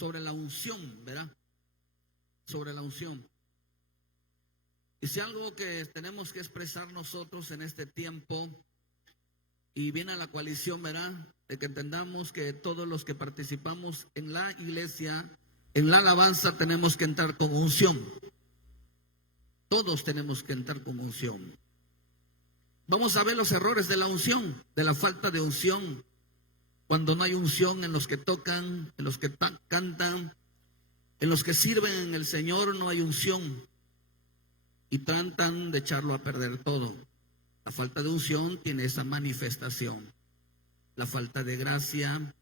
sobre la unción, ¿verdad? Sobre la unción. Y si algo que tenemos que expresar nosotros en este tiempo, y viene a la coalición, ¿verdad? De que entendamos que todos los que participamos en la iglesia, en la alabanza, tenemos que entrar con unción. Todos tenemos que entrar con unción. Vamos a ver los errores de la unción, de la falta de unción. Cuando no hay unción en los que tocan, en los que cantan, en los que sirven en el Señor, no hay unción. Y tratan de echarlo a perder todo. La falta de unción tiene esa manifestación. La falta de gracia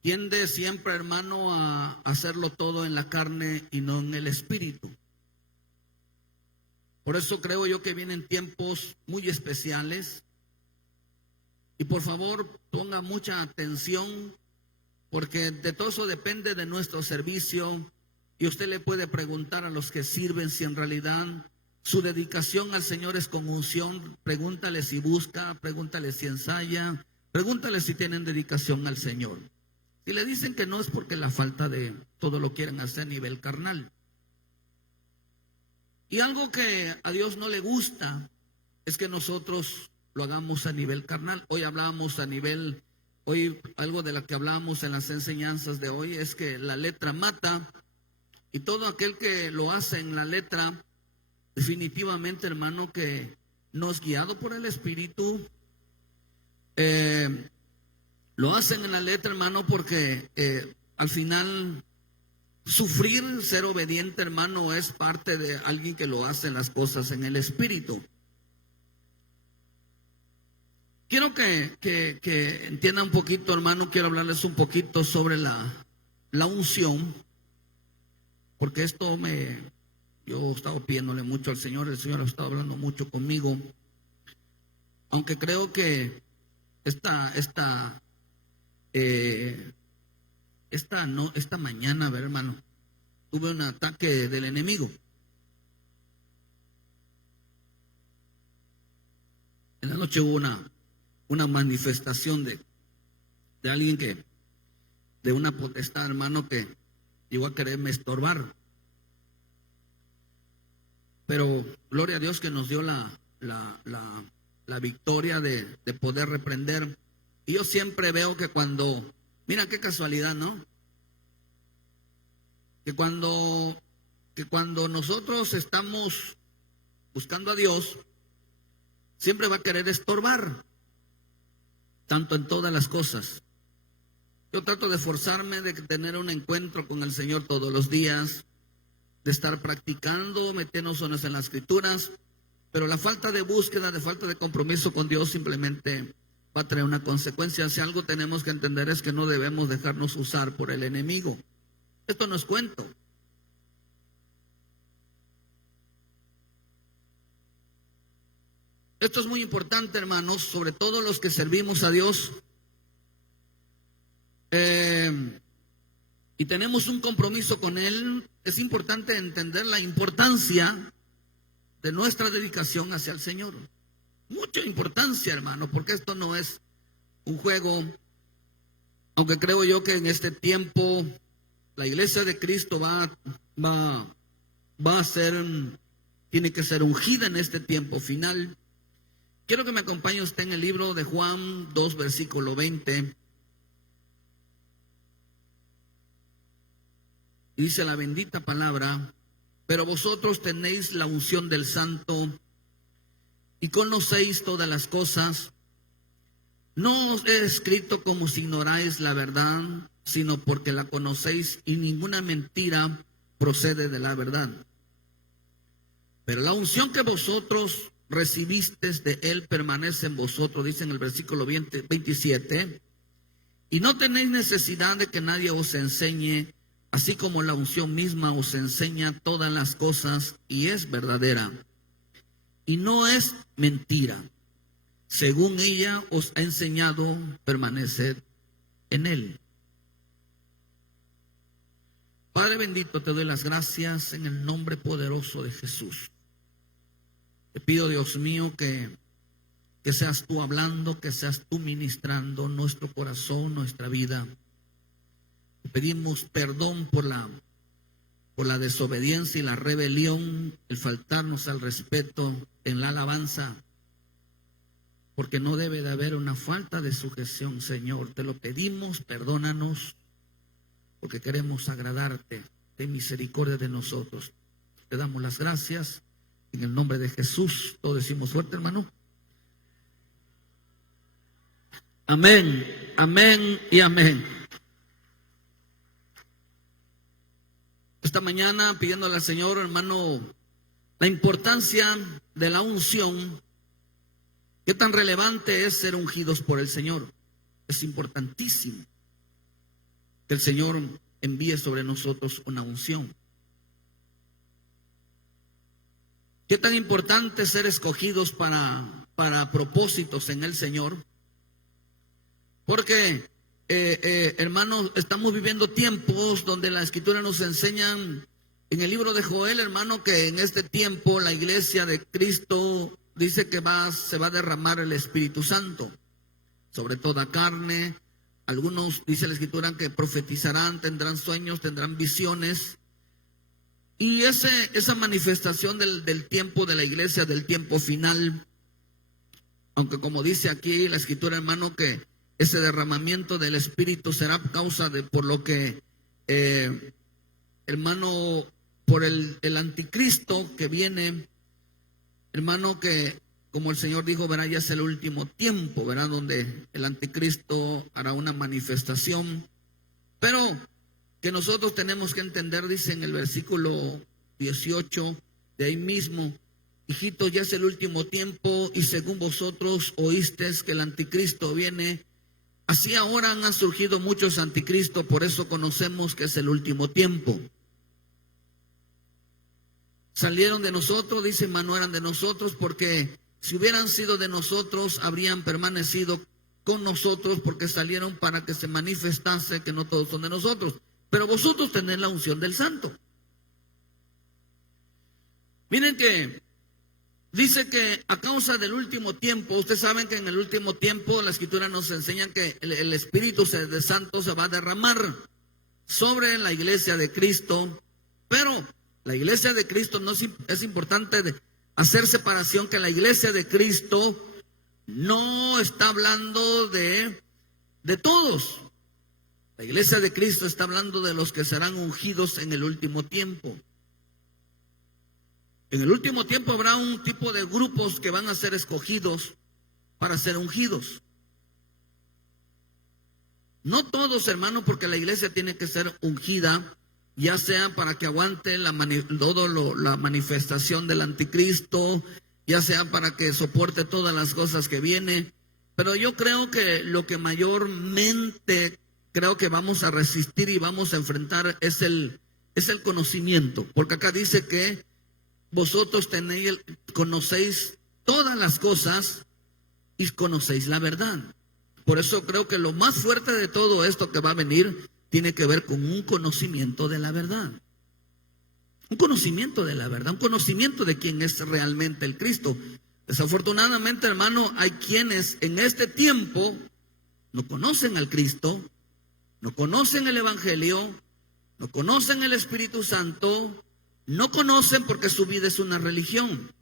tiende siempre, hermano, a hacerlo todo en la carne y no en el espíritu. Por eso creo yo que vienen tiempos muy especiales. Y por favor, ponga mucha atención, porque de todo eso depende de nuestro servicio. Y usted le puede preguntar a los que sirven si en realidad su dedicación al Señor es con unción. Pregúntale si busca, pregúntale si ensaya, pregúntale si tienen dedicación al Señor. Si le dicen que no, es porque la falta de todo lo quieren hacer a nivel carnal. Y algo que a Dios no le gusta es que nosotros lo hagamos a nivel carnal. Hoy hablábamos hoy algo de lo que hablábamos en las enseñanzas de hoy es que la letra mata, y todo aquel que lo hace en la letra, definitivamente, hermano, que no es guiado por el Espíritu. Lo hacen en la letra, hermano, porque al final sufrir, ser obediente, hermano, es parte de alguien que lo hace las cosas en el Espíritu. Quiero que entiendan un poquito, hermano. Quiero hablarles un poquito sobre la unción, porque yo he estado pidiéndole mucho al Señor. El Señor ha estado hablando mucho conmigo, aunque creo que esta mañana, a ver, hermano, tuve un ataque del enemigo. En la noche hubo una manifestación de alguien de una potestad, hermano, que llegó a quererme estorbar. Pero gloria a Dios que nos dio la victoria de poder reprender. Y yo siempre veo que mira qué casualidad, ¿no? Que cuando nosotros estamos buscando a Dios, siempre va a querer estorbar, tanto en todas las cosas. Yo trato de esforzarme de tener un encuentro con el Señor todos los días, de estar practicando, metiéndonos en las escrituras, pero la falta de búsqueda, de falta de compromiso con Dios simplemente va a traer una consecuencia. Si algo tenemos que entender es que no debemos dejarnos usar por el enemigo. Esto no es cuento. Esto es muy importante, hermanos, sobre todo los que servimos a Dios. Y tenemos un compromiso con Él. Es importante entender la importancia de nuestra dedicación hacia el Señor. Mucha importancia, hermano, porque esto no es un juego. Aunque creo yo que en este tiempo la iglesia de Cristo tiene que ser ungida en este tiempo final. Quiero que me acompañe usted en el libro de Juan 2, versículo 20. Dice la bendita palabra: pero vosotros tenéis la unción del Santo y conocéis todas las cosas. No os he escrito como si ignoráis la verdad, sino porque la conocéis, y ninguna mentira procede de la verdad. Pero la unción que vosotros recibisteis de Él permanece en vosotros, dice en el versículo 27, y no tenéis necesidad de que nadie os enseñe, así como la unción misma os enseña todas las cosas y es verdadera y no es mentira. Según ella os ha enseñado, permaneced en Él. Padre bendito, te doy las gracias en el nombre poderoso de Jesús. Te pido, Dios mío, que seas tú hablando, que seas tú ministrando nuestro corazón, nuestra vida. Pedimos perdón por la desobediencia y la rebelión, el faltarnos al respeto en la alabanza, porque no debe de haber una falta de sujeción, Señor. Te lo pedimos, perdónanos, porque queremos agradarte. Ten misericordia de nosotros. Te damos las gracias en el nombre de Jesús. Todos decimos fuerte, hermano. Amén, amén y amén. Esta mañana pidiéndole al Señor, hermano, la importancia de la unción. Qué tan relevante es ser ungidos por el Señor. Es importantísimo que el Señor envíe sobre nosotros una unción. Qué tan importante es ser escogidos para propósitos en el Señor. Porque, hermanos, estamos viviendo tiempos donde la Escritura nos enseña en el libro de Joel, hermano, que en este tiempo la iglesia de Cristo dice que se va a derramar el Espíritu Santo sobre toda carne. Algunos, dice la Escritura, que profetizarán, tendrán sueños, tendrán visiones. Y esa manifestación del tiempo de la iglesia, del tiempo final, aunque como dice aquí la Escritura, hermano, que ese derramamiento del Espíritu será causa por lo que, hermano, por el anticristo que viene, hermano, que como el Señor dijo, verá, ya es el último tiempo, verá, donde el anticristo hará una manifestación, pero que nosotros tenemos que entender, dice en el versículo 18, de ahí mismo: hijitos, ya es el último tiempo, y según vosotros oísteis que el anticristo viene, así ahora han surgido muchos anticristos, por eso conocemos que es el último tiempo. Salieron de nosotros, dice, mas no eran de nosotros, porque si hubieran sido de nosotros, habrían permanecido con nosotros, porque salieron para que se manifestase que no todos son de nosotros. Pero vosotros tenéis la unción del Santo. Miren que dice que a causa del último tiempo, ustedes saben que en el último tiempo la Escritura nos enseña que el Espíritu de Santo se va a derramar sobre la iglesia de Cristo, pero la iglesia de Cristo es importante hacer separación, que la iglesia de Cristo no está hablando de todos. La iglesia de Cristo está hablando de los que serán ungidos en el último tiempo. En el último tiempo habrá un tipo de grupos que van a ser escogidos para ser ungidos. No todos, hermano, porque la iglesia tiene que ser ungida, ya sea para que aguante la manifestación del anticristo, ya sea para que soporte todas las cosas que vienen. Pero yo creo que lo que mayormente creo que vamos a resistir y vamos a enfrentar es el conocimiento, porque acá dice que vosotros conocéis todas las cosas y conocéis la verdad. Por eso creo que lo más fuerte de todo esto que va a venir tiene que ver con un conocimiento de la verdad. Un conocimiento de la verdad, un conocimiento de quién es realmente el Cristo. Desafortunadamente, hermano, hay quienes en este tiempo no conocen al Cristo, no conocen el Evangelio, no conocen el Espíritu Santo, no conocen porque su vida es una religión.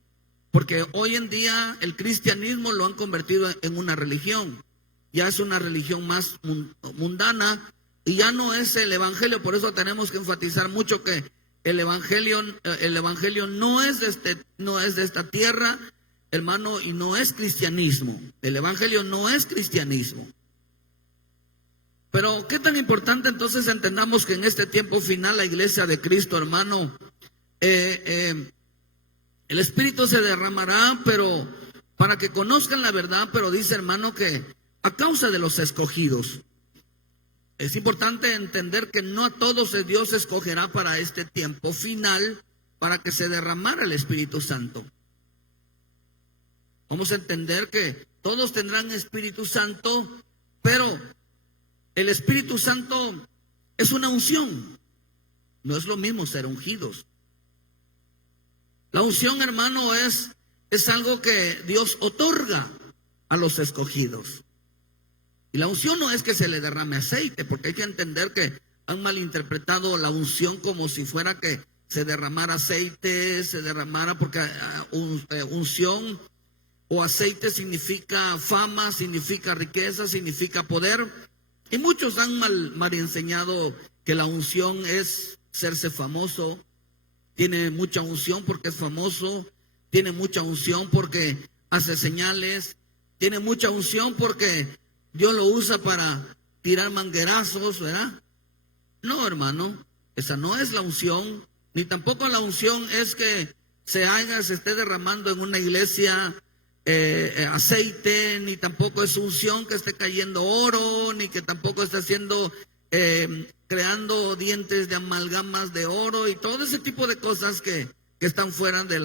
Porque hoy en día el cristianismo lo han convertido en una religión. Ya es una religión más mundana y ya no es el Evangelio. Por eso tenemos que enfatizar mucho que el Evangelio no es de esta tierra, hermano, y no es cristianismo. El Evangelio no es cristianismo. Pero qué tan importante entonces entendamos que en este tiempo final la iglesia de Cristo, hermano, el Espíritu se derramará, pero para que conozcan la verdad. Pero dice, hermano, que a causa de los escogidos. Es importante entender que no a todos Dios escogerá para este tiempo final para que se derramara el Espíritu Santo. Vamos a entender que todos tendrán Espíritu Santo, pero el Espíritu Santo es una unción. No es lo mismo ser ungidos. La unción, hermano, es algo que Dios otorga a los escogidos. Y la unción no es que se le derrame aceite, porque hay que entender que han malinterpretado la unción como si fuera que se derramara aceite, se derramara, porque unción o aceite significa fama, significa riqueza, significa poder. Y muchos han mal enseñado que la unción es serse famoso. Tiene mucha unción porque es famoso, tiene mucha unción porque hace señales, tiene mucha unción porque Dios lo usa para tirar manguerazos, ¿verdad? No, hermano, esa no es la unción, ni tampoco la unción es que se esté derramando en una iglesia aceite, ni tampoco es unción que esté cayendo oro, ni que tampoco esté haciendo, creando dientes de amalgamas de oro y todo ese tipo de cosas que están fuera de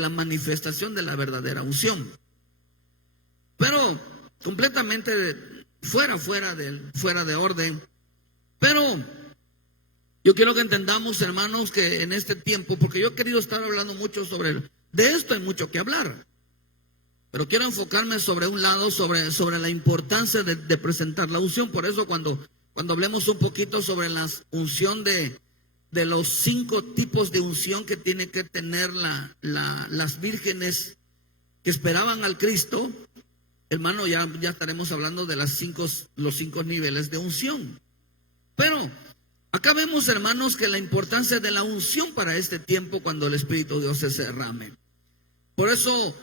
la manifestación de la verdadera unción. Pero completamente fuera de orden. Pero yo quiero que entendamos, hermanos, que en este tiempo, porque yo he querido estar hablando mucho de esto hay mucho que hablar, pero quiero enfocarme sobre un lado, sobre la importancia de presentar la unción. Por eso cuando hablemos un poquito sobre la unción de los 5 tipos de unción que tiene que tener las vírgenes que esperaban al Cristo, hermano, ya estaremos hablando de los 5 niveles de unción. Pero acá vemos, hermanos, que la importancia de la unción para este tiempo cuando el Espíritu de Dios se derrame. Por eso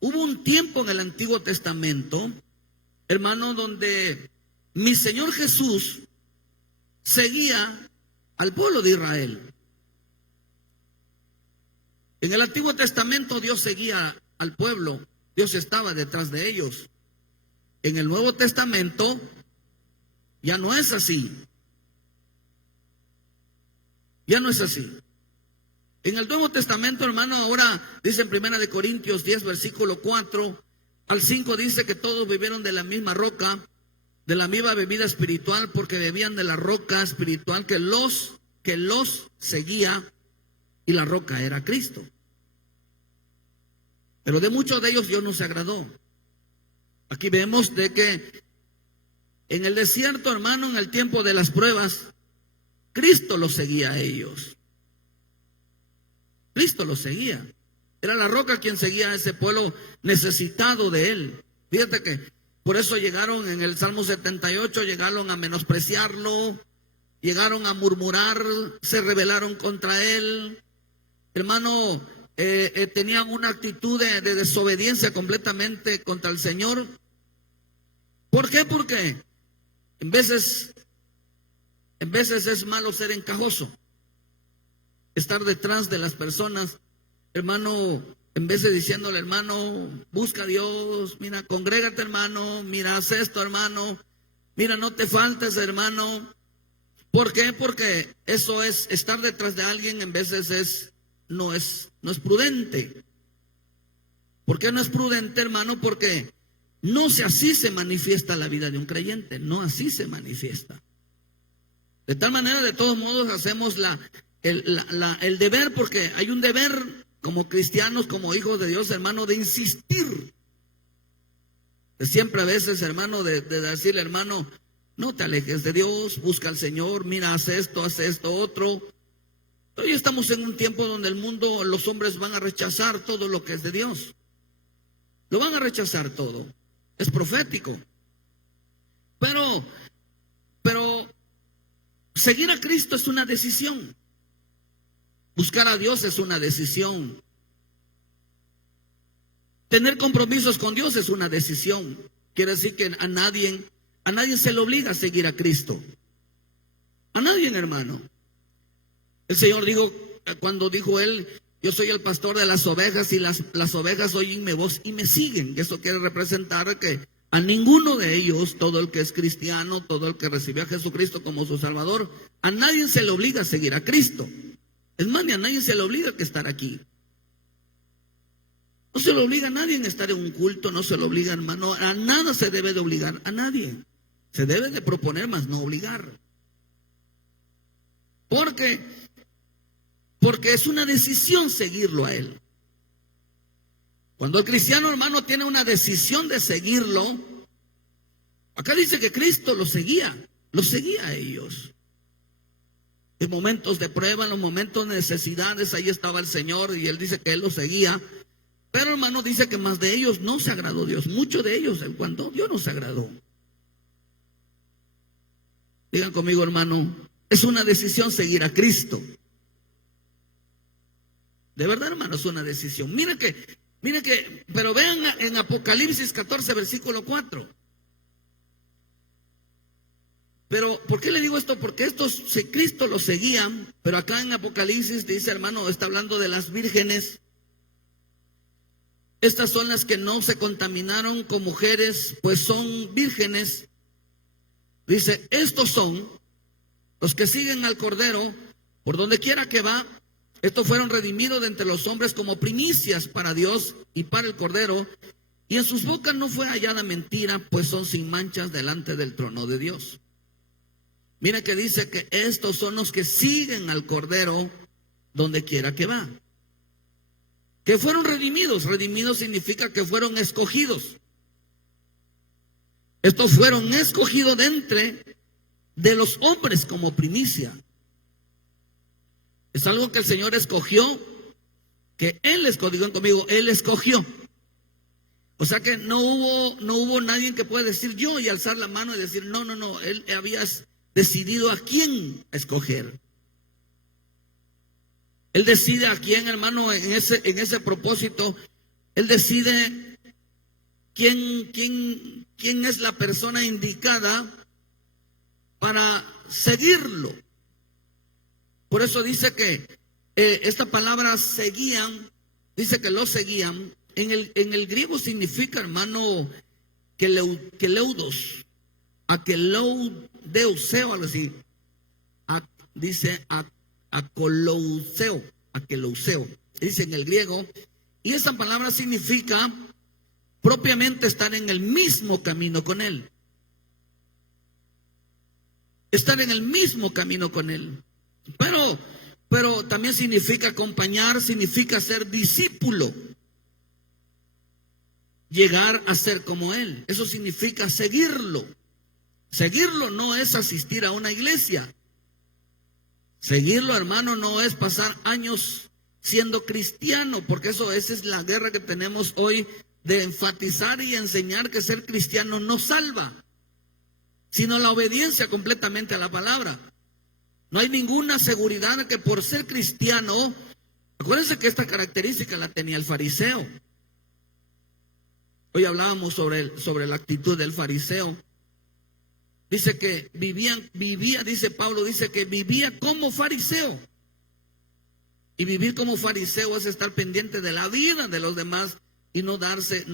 hubo un tiempo en el Antiguo Testamento, hermano, donde mi Señor Jesús seguía al pueblo de Israel. En el Antiguo Testamento Dios seguía al pueblo, Dios estaba detrás de ellos. En el Nuevo Testamento ya no es así. Ya no es así. En el Nuevo Testamento, hermano, ahora dice en 1 Corintios 10, versículo 4 al 5, dice que todos bebieron de la misma roca, de la misma bebida espiritual, porque bebían de la roca espiritual que los seguía, y la roca era Cristo. Pero de muchos de ellos Dios no se agradó. Aquí vemos de que en el desierto, hermano, en el tiempo de las pruebas, Cristo los seguía a ellos. Cristo los seguía. Era la roca quien seguía a ese pueblo necesitado de él. Fíjate que por eso llegaron en el Salmo 78, llegaron a menospreciarlo, llegaron a murmurar, se rebelaron contra él. Hermano, tenían una actitud de desobediencia completamente contra el Señor. ¿Por qué? Porque en veces es malo ser encajoso, estar detrás de las personas, hermano, en vez de diciéndole, hermano, busca a Dios, mira, congrégate, hermano, mira, haz esto, hermano, mira, no te faltes, hermano. ¿Por qué? Porque eso es, estar detrás de alguien en veces no es prudente. ¿Por qué no es prudente, hermano? Porque así se manifiesta la vida de un creyente, no así se manifiesta. De tal manera, de todos modos, hacemos el deber, porque hay un deber como cristianos, como hijos de Dios, hermano, de insistir. De siempre a veces, hermano, de decirle, hermano, no te alejes de Dios, busca al Señor, mira, haz esto, otro. Hoy estamos en un tiempo donde el mundo, los hombres van a rechazar todo lo que es de Dios. Lo van a rechazar todo. Es profético. Pero seguir a Cristo es una decisión. Buscar a Dios es una decisión. Tener compromisos con Dios es una decisión. Quiere decir que a nadie se le obliga a seguir a Cristo. A nadie, hermano. El Señor dijo, cuando dijo él, yo soy el pastor de las ovejas, y las ovejas oyen mi voz y me siguen. Y eso quiere representar que a ninguno de ellos, todo el que es cristiano, todo el que recibió a Jesucristo como su Salvador, a nadie se le obliga a seguir a Cristo. Es más, ni a nadie se le obliga a estar aquí. No se le obliga a nadie a estar en un culto, no se le obliga, hermano, a nada se debe de obligar a nadie. Se debe de proponer, más no obligar. Porque es una decisión seguirlo a él. Cuando el cristiano, hermano, tiene una decisión de seguirlo, acá dice que Cristo lo seguía. los seguía a ellos. En momentos de prueba, en los momentos de necesidades, ahí estaba el Señor y Él dice que Él los seguía. Pero hermano, dice que más de ellos no se agradó Dios. Muchos de ellos, en cuanto Dios no se agradó. Digan conmigo, hermano, es una decisión seguir a Cristo. De verdad, hermano, es una decisión. Miren que, pero vean en Apocalipsis 14, versículo 4. Pero, ¿por qué le digo esto? Porque estos, si Cristo los seguían, pero acá en Apocalipsis dice, hermano, está hablando de las vírgenes. Estas son las que no se contaminaron con mujeres, pues son vírgenes. Dice, estos son los que siguen al Cordero por donde quiera que va. Estos fueron redimidos de entre los hombres como primicias para Dios y para el Cordero. Y en sus bocas no fue hallada mentira, pues son sin manchas delante del trono de Dios. Mira que dice que estos son los que siguen al Cordero donde quiera que va. Que fueron redimidos. Redimidos significa que fueron escogidos. Estos fueron escogidos de entre de los hombres como primicia. Es algo que el Señor escogió, que Él escogió. Digan conmigo, Él escogió. O sea que no hubo nadie que pueda decir yo y alzar la mano y decir no. Él había decidido a quién escoger. Él decide a quién, hermano, en ese propósito. Él decide quién es la persona indicada para seguirlo. Por eso dice que esta palabra seguían, dice que lo seguían. En el griego significa, hermano, keleudos, akeloudeo, algo así. Dice akelouseo, dice en el griego. Y esa palabra significa propiamente estar en el mismo camino con Él. Estar en el mismo camino con Él. Pero también significa acompañar, significa ser discípulo. Llegar a ser como Él. Eso significa seguirlo. Seguirlo no es asistir a una iglesia. Seguirlo, hermano, no es pasar años siendo cristiano, porque esa es la guerra que tenemos hoy de enfatizar y enseñar que ser cristiano no salva, sino la obediencia completamente a la palabra. No hay ninguna seguridad que por ser cristiano, acuérdense que esta característica la tenía el fariseo. Hoy hablábamos sobre la actitud del fariseo. Dice que vivía, dice Pablo, dice que vivía como fariseo. Y vivir como fariseo es estar pendiente de la vida de los demás y no darse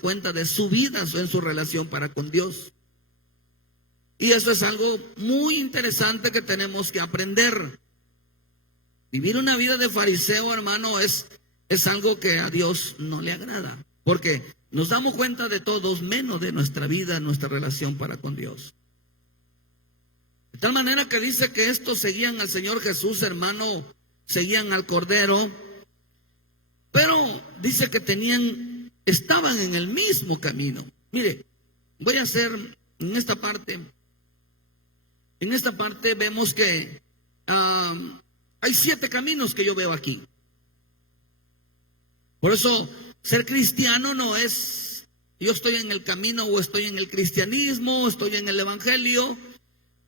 cuenta de su vida en su relación para con Dios. Y eso es algo muy interesante que tenemos que aprender. Vivir una vida de fariseo, hermano, es algo que a Dios no le agrada. Porque nos damos cuenta de todos menos de nuestra vida, nuestra relación para con Dios. De tal manera que dice que estos seguían al Señor Jesús, hermano, seguían al Cordero, pero dice que estaban en el mismo camino. Mire, voy a hacer en esta parte vemos que hay 7 caminos que yo veo aquí. Por eso, ser cristiano no es, yo estoy en el camino o estoy en el cristianismo, estoy en el evangelio.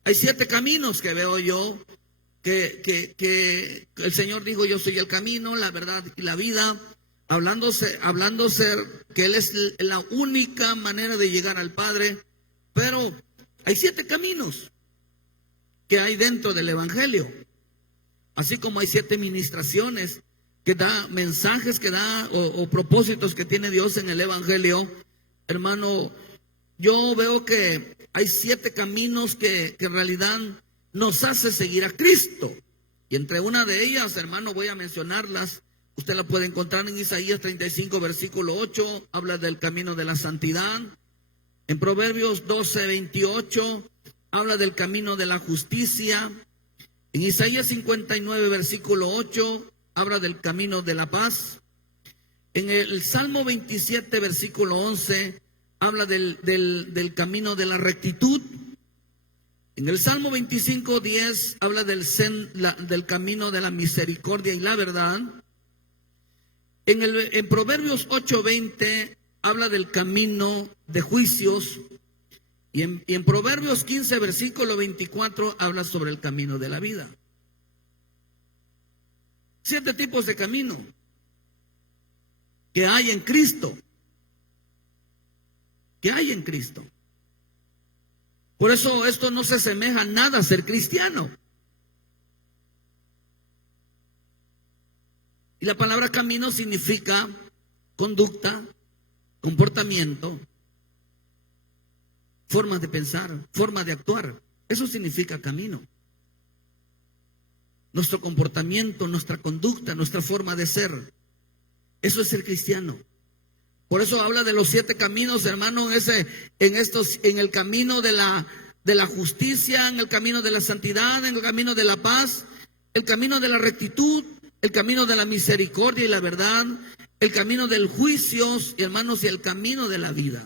Hay 7 caminos que veo yo, que el Señor dijo, yo soy el camino, la verdad y la vida, hablándose que Él es la única manera de llegar al Padre. Pero hay 7 caminos que hay dentro del evangelio, así como hay 7 ministraciones que da, mensajes que da o propósitos que tiene Dios en el evangelio. Hermano, yo veo que hay 7 caminos que en realidad nos hace seguir a Cristo. Y entre una de ellas, hermano, voy a mencionarlas. Usted la puede encontrar en Isaías 35, versículo 8. Habla del camino de la santidad. En Proverbios 12, 28, habla del camino de la justicia. En Isaías 59, versículo 8, habla del camino de la paz. En el Salmo 27, versículo 11, habla del camino de la rectitud. En el Salmo 25:10 habla del camino de la misericordia y la verdad. En Proverbios 8:20 habla del camino de juicios. Y en Proverbios 15, versículo 24, habla sobre el camino de la vida. 7 tipos de camino que hay en Cristo. Que hay en Cristo. Por eso esto no se asemeja a nada a ser cristiano. Y la palabra camino significa conducta, comportamiento, forma de pensar, forma de actuar. Eso significa camino. Nuestro comportamiento, nuestra conducta, nuestra forma de ser. Eso es ser cristiano. Por eso habla de los 7 caminos, hermano, en el camino de la justicia, en el camino de la santidad, en el camino de la paz, el camino de la rectitud, el camino de la misericordia y la verdad, el camino del juicio, hermanos, y el camino de la vida.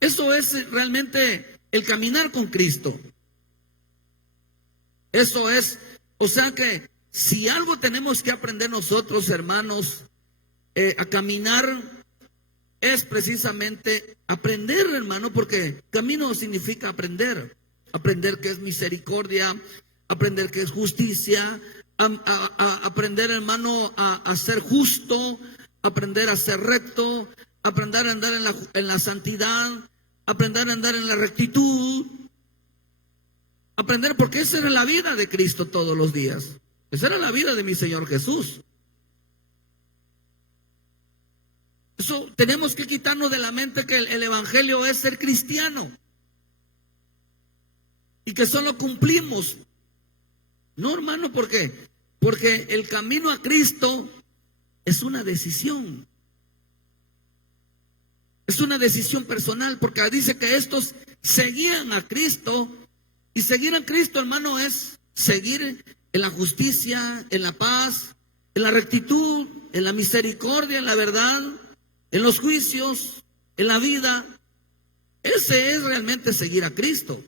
Eso es realmente el caminar con Cristo. Eso es, o sea que si algo tenemos que aprender nosotros, hermanos, a caminar, es precisamente aprender, hermano, porque camino significa aprender. Aprender que es misericordia, aprender que es justicia, aprender, hermano, a ser justo, aprender a ser recto, aprender a andar en la santidad, aprender a andar en la rectitud, aprender, porque esa era la vida de Cristo todos los días. Esa era la vida de mi Señor Jesús. Eso tenemos que quitarnos de la mente que el evangelio es ser cristiano y que solo cumplimos. No, hermano, ¿por qué? Porque el camino a Cristo es una decisión. Es una decisión personal, porque dice que estos seguían a Cristo, y seguir a Cristo, hermano, es seguir en la justicia, en la paz, en la rectitud, en la misericordia, en la verdad, en los juicios, en la vida. Ese es realmente seguir a Cristo.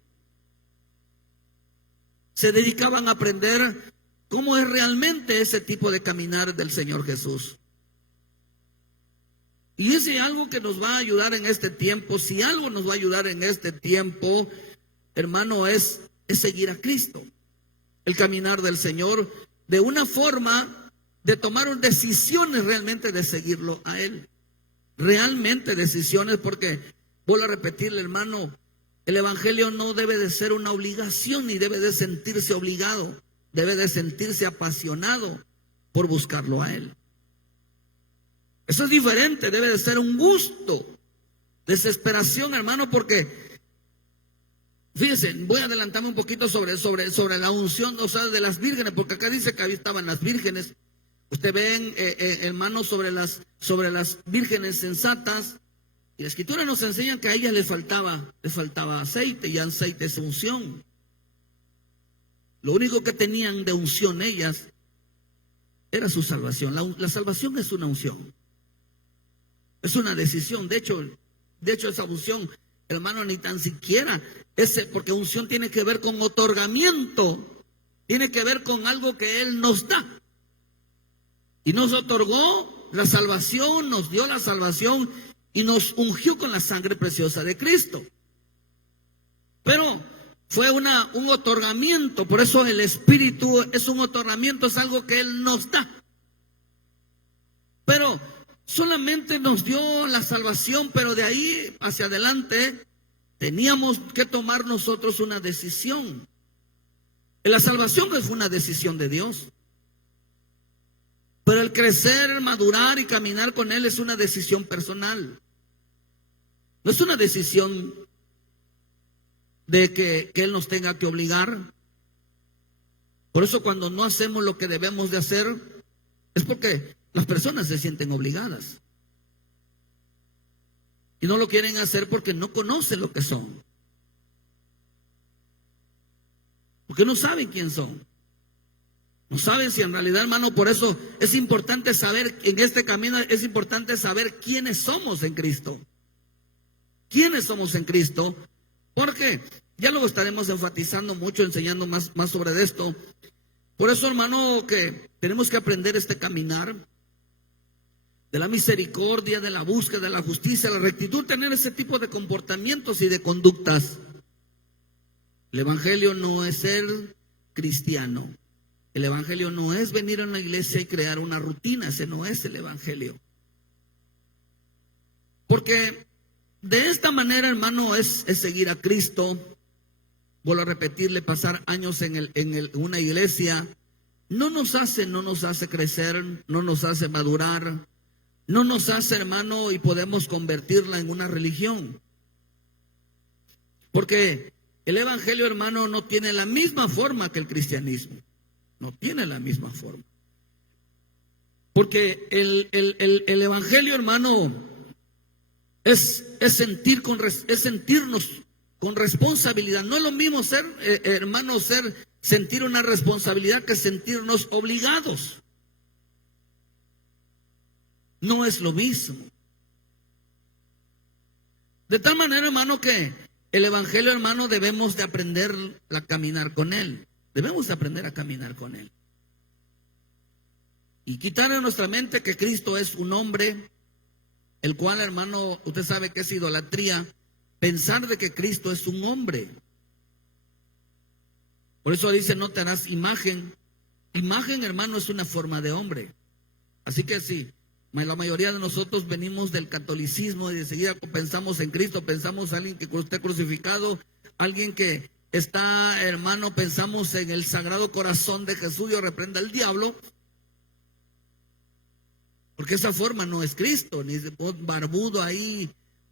Se dedicaban a aprender cómo es realmente ese tipo de caminar del Señor Jesús. Y ese es algo que nos va a ayudar en este tiempo. Si algo nos va a ayudar en este tiempo, hermano, es seguir a Cristo. El caminar del Señor de una forma de tomar decisiones realmente de seguirlo a Él. Realmente decisiones, porque vuelvo a repetirle, hermano, el evangelio no debe de ser una obligación ni debe de sentirse obligado. Debe de sentirse apasionado por buscarlo a Él. Eso es diferente, debe de ser un gusto, desesperación, hermano, porque fíjense, voy a adelantarme un poquito sobre la unción, o sea, de las vírgenes, porque acá dice que ahí estaban las vírgenes. Usted ven, hermano, sobre las vírgenes sensatas, y la Escritura nos enseña que a ellas les faltaba aceite, y aceite es unción. Lo único que tenían de unción ellas era su salvación. La salvación es una unción. Es una decisión. De hecho esa unción, hermano, ni tan siquiera porque unción tiene que ver con otorgamiento, tiene que ver con algo que Él nos da. Y nos otorgó la salvación, nos dio la salvación y nos ungió con la sangre preciosa de Cristo. Pero fue un otorgamiento, por eso el Espíritu es un otorgamiento, es algo que Él nos da. Pero solamente nos dio la salvación, pero de ahí hacia adelante teníamos que tomar nosotros una decisión. La salvación es una decisión de Dios. Pero el crecer, madurar y caminar con Él es una decisión personal. No es una decisión de que Él nos tenga que obligar. Por eso cuando no hacemos lo que debemos de hacer, es porque las personas se sienten obligadas. Y no lo quieren hacer porque no conocen lo que son. Porque no saben quién son. No saben si en realidad, hermano, por eso es importante saber, en este camino es importante saber quiénes somos en Cristo. ¿Quiénes somos en Cristo? Porque ya lo estaremos enfatizando mucho, enseñando más sobre esto. Por eso, hermano, que tenemos que aprender este caminar de la misericordia, de la búsqueda, de la justicia, la rectitud, tener ese tipo de comportamientos y de conductas. El evangelio no es ser cristiano. El evangelio no es venir a una iglesia y crear una rutina. Ese no es el evangelio. Porque de esta manera, hermano, es seguir a Cristo. Vuelvo a repetirle, pasar años en una iglesia no nos hace crecer, no nos hace madurar, no nos hace, hermano, y podemos convertirla en una religión. Porque el evangelio, hermano, no tiene la misma forma que el cristianismo. No tiene la misma forma. Porque el evangelio, hermano, es sentirnos con responsabilidad. No es lo mismo sentir una responsabilidad que sentirnos obligados. No es lo mismo. De tal manera, hermano, que el evangelio, hermano, debemos de aprender a caminar con él. Debemos de aprender a caminar con él. Y quitar de nuestra mente que Cristo es un hombre, el cual, hermano, usted sabe que es idolatría, pensar de que Cristo es un hombre. Por eso dice, no te harás imagen. Imagen, hermano, es una forma de hombre. Así que sí, la mayoría de nosotros venimos del catolicismo y de seguida pensamos en Cristo, pensamos en alguien que esté crucificado, alguien que está, hermano, pensamos en el Sagrado Corazón de Jesús. Dios reprenda al diablo. Porque esa forma no es Cristo, ni barbudo ahí,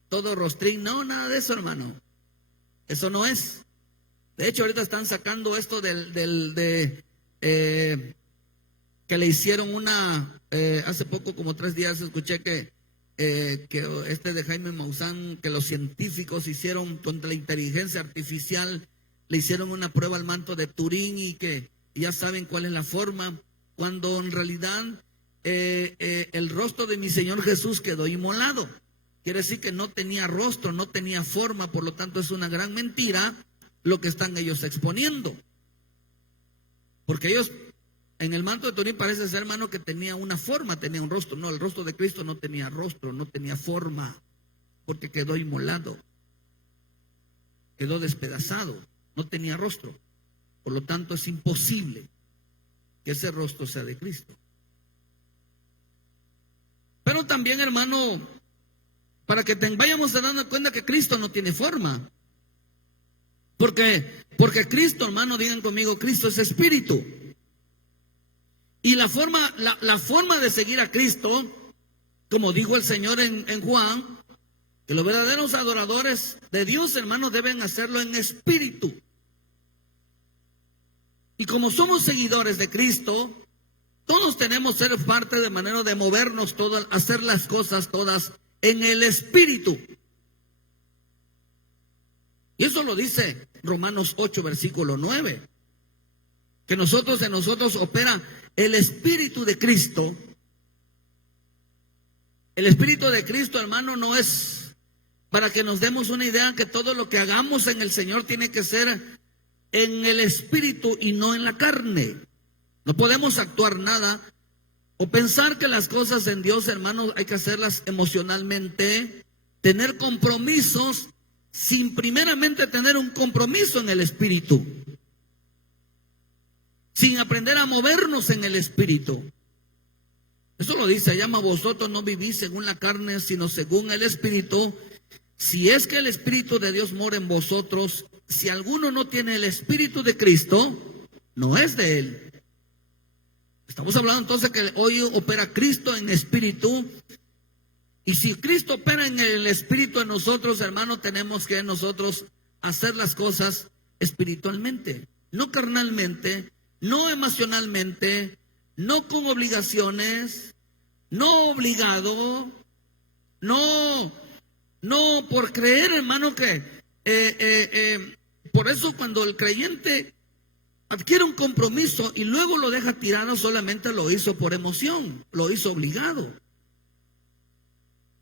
todo rostrín, no, nada de eso, hermano. Eso no es. De hecho, ahorita están sacando esto que le hicieron hace poco, como 3 días, escuché que de Jaime Maussan, que los científicos hicieron contra la inteligencia artificial, le hicieron una prueba al manto de Turín y que ya saben cuál es la forma, cuando en realidad el rostro de mi Señor Jesús quedó inmolado. Quiere decir que no tenía rostro, no tenía forma, por lo tanto es una gran mentira lo que están ellos exponiendo. Porque ellos, en el manto de Turín parece ser, hermano, que tenía una forma, tenía un rostro. No, el rostro de Cristo no tenía rostro, no tenía forma, porque quedó inmolado, quedó despedazado, no tenía rostro. Por lo tanto es imposible que ese rostro sea de Cristo. Pero también, hermano, para que vayamos dando cuenta que Cristo no tiene forma. Porque Cristo, hermano, digan conmigo, Cristo es espíritu. Y la forma de seguir a Cristo, como dijo el Señor en Juan, que los verdaderos adoradores de Dios, hermano, deben hacerlo en espíritu. Y como somos seguidores de Cristo, todos tenemos que ser parte de manera de movernos todas, hacer las cosas todas en el espíritu. Y eso lo dice Romanos 8, versículo 9. Que en nosotros opera el espíritu de Cristo. El espíritu de Cristo, hermano, no es para que nos demos una idea que todo lo que hagamos en el Señor tiene que ser en el espíritu y no en la carne. No podemos actuar nada o pensar que las cosas en Dios, hermanos, hay que hacerlas emocionalmente, tener compromisos sin primeramente tener un compromiso en el espíritu, sin aprender a movernos en el espíritu. Eso lo dice, llama: vosotros no vivís según la carne, sino según el espíritu. Si es que el espíritu de Dios mora en vosotros, si alguno no tiene el espíritu de Cristo, no es de él. Estamos hablando entonces que hoy opera Cristo en espíritu. Y si Cristo opera en el espíritu de nosotros, hermano, tenemos que nosotros hacer las cosas espiritualmente, no carnalmente, no emocionalmente, no con obligaciones, no obligado, no por creer, hermano, que por eso cuando el creyente adquiere un compromiso y luego lo deja tirado, solamente lo hizo por emoción, lo hizo obligado.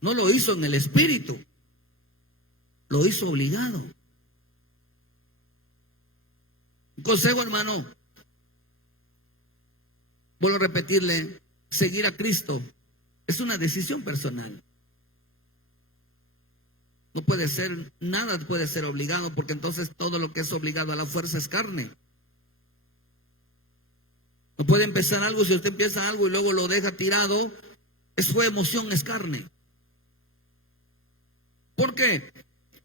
No lo hizo en el espíritu, lo hizo obligado. consejo, hermano, vuelvo a repetirle, seguir a Cristo es una decisión personal. No puede ser, nada puede ser obligado, porque entonces todo lo que es obligado a la fuerza es carne. No puede empezar algo, si usted empieza algo y luego lo deja tirado, es su emoción, es carne. ¿Por qué?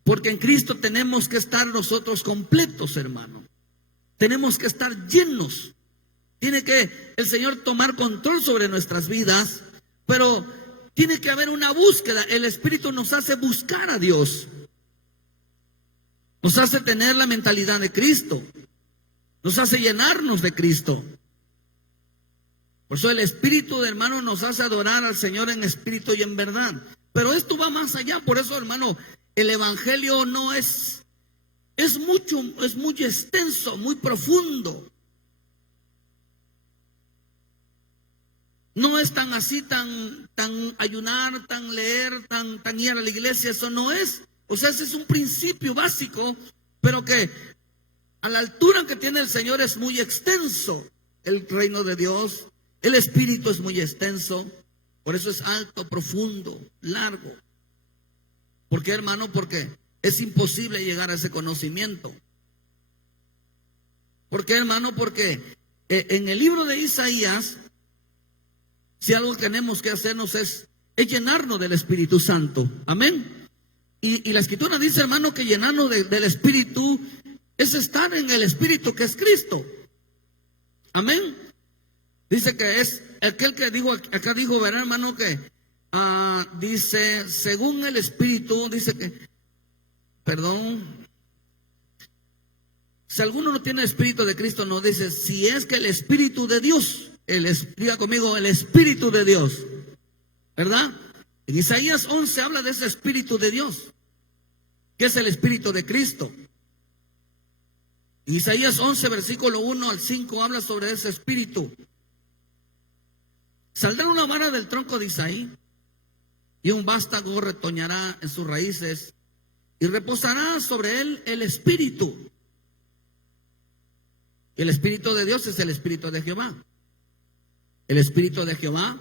Porque en Cristo tenemos que estar nosotros completos, hermano. Tenemos que estar llenos. Tiene que el Señor tomar control sobre nuestras vidas, pero tiene que haber una búsqueda. El Espíritu nos hace buscar a Dios. Nos hace tener la mentalidad de Cristo. Nos hace llenarnos de Cristo. Por eso el Espíritu de hermano nos hace adorar al Señor en espíritu y en verdad. Pero esto va más allá. Por eso, hermano, el Evangelio no es mucho, es muy extenso, muy profundo. No es tan así, tan ayunar, tan leer, tan ir a la iglesia. Eso no es. O sea, ese es un principio básico, pero que a la altura que tiene el Señor es muy extenso. El reino de Dios, el Espíritu es muy extenso. Por eso es alto, profundo, largo. ¿Por qué, hermano? Porque es imposible llegar a ese conocimiento. ¿Por qué, hermano? Porque en el libro de Isaías, si algo tenemos que hacernos es llenarnos del Espíritu Santo. Amén. Y la Escritura dice, hermano, que llenarnos del Espíritu es estar en el Espíritu que es Cristo. Amén. Dice que es aquel que dijo, acá dijo, verá, hermano, que dice, según el Espíritu, dice que, perdón, si alguno no tiene el Espíritu de Cristo, no dice, si es que el Espíritu de Dios, diga conmigo, el Espíritu de Dios, ¿verdad? En Isaías 11 habla de ese Espíritu de Dios, que es el Espíritu de Cristo. En Isaías 11, versículo 1 al 5, habla sobre ese Espíritu. Saldrá una vara del tronco de Isaí, y un vástago retoñará en sus raíces, y reposará sobre él el Espíritu. El Espíritu de Dios es el Espíritu de Jehová. El Espíritu de Jehová,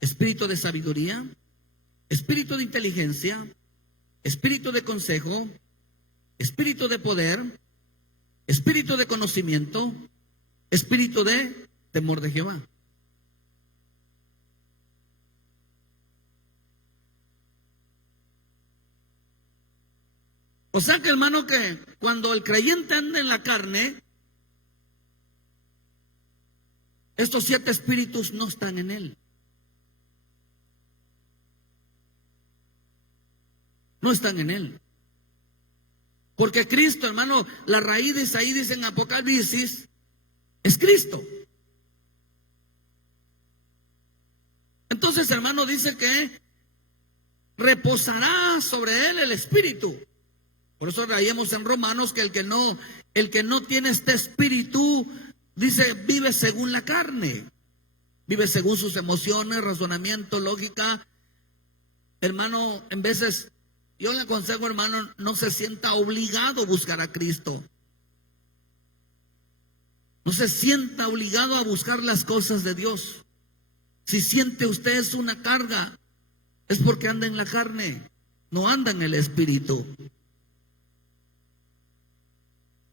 Espíritu de sabiduría, Espíritu de inteligencia, Espíritu de consejo, Espíritu de poder, Espíritu de conocimiento, Espíritu de temor de Jehová. O sea que, hermano, que cuando el creyente anda en la carne, estos 7 espíritus no están en él. No están en él. Porque Cristo, hermano, la raíz de Isaí, dice en Apocalipsis, es Cristo. Entonces, hermano, dice que reposará sobre él el Espíritu. Por eso leíamos en Romanos que el que no tiene este Espíritu, dice, vive según la carne, vive según sus emociones, razonamiento, lógica. Hermano, en veces yo le aconsejo, hermano, no se sienta obligado a buscar a Cristo. No se sienta obligado a buscar las cosas de Dios. Si siente usted es una carga, es porque anda en la carne, no anda en el Espíritu.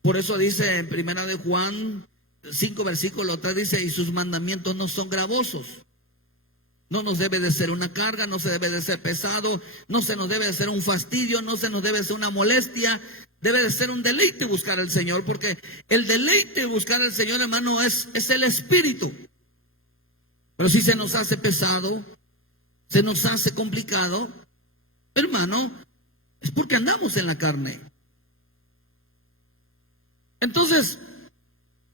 Por eso dice en primera de Juan 5, versículo 3, dice, y sus mandamientos no son gravosos. No nos debe de ser una carga, no se debe de ser pesado, no se nos debe de ser un fastidio, no se nos debe de ser una molestia. Debe de ser un deleite buscar al Señor, porque el deleite de buscar al Señor, hermano, es el Espíritu. Pero si se nos hace pesado, se nos hace complicado, hermano, es porque andamos en la carne. Entonces,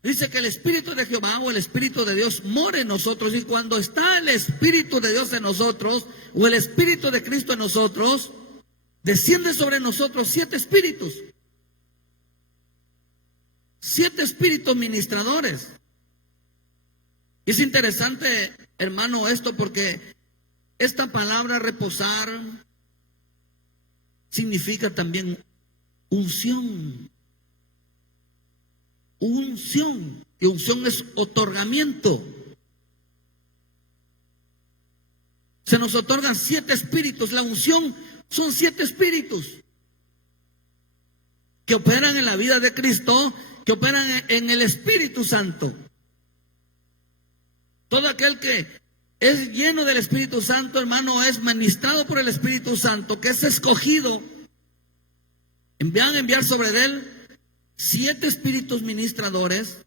dice que el Espíritu de Jehová o el Espíritu de Dios mora en nosotros, y cuando está el Espíritu de Dios en nosotros o el Espíritu de Cristo en nosotros, desciende sobre nosotros 7 espíritus. 7 espíritus ministradores. Y es interesante, hermano, esto, porque esta palabra reposar significa también unción. unción. Y unción es otorgamiento. Se nos otorgan 7 espíritus. La unción son 7 espíritus que operan en la vida de Cristo, que operan en el Espíritu Santo. Todo aquel que es lleno del Espíritu Santo, hermano, es ministrado por el Espíritu Santo, que es escogido. Enviar sobre él 7 espíritus ministradores,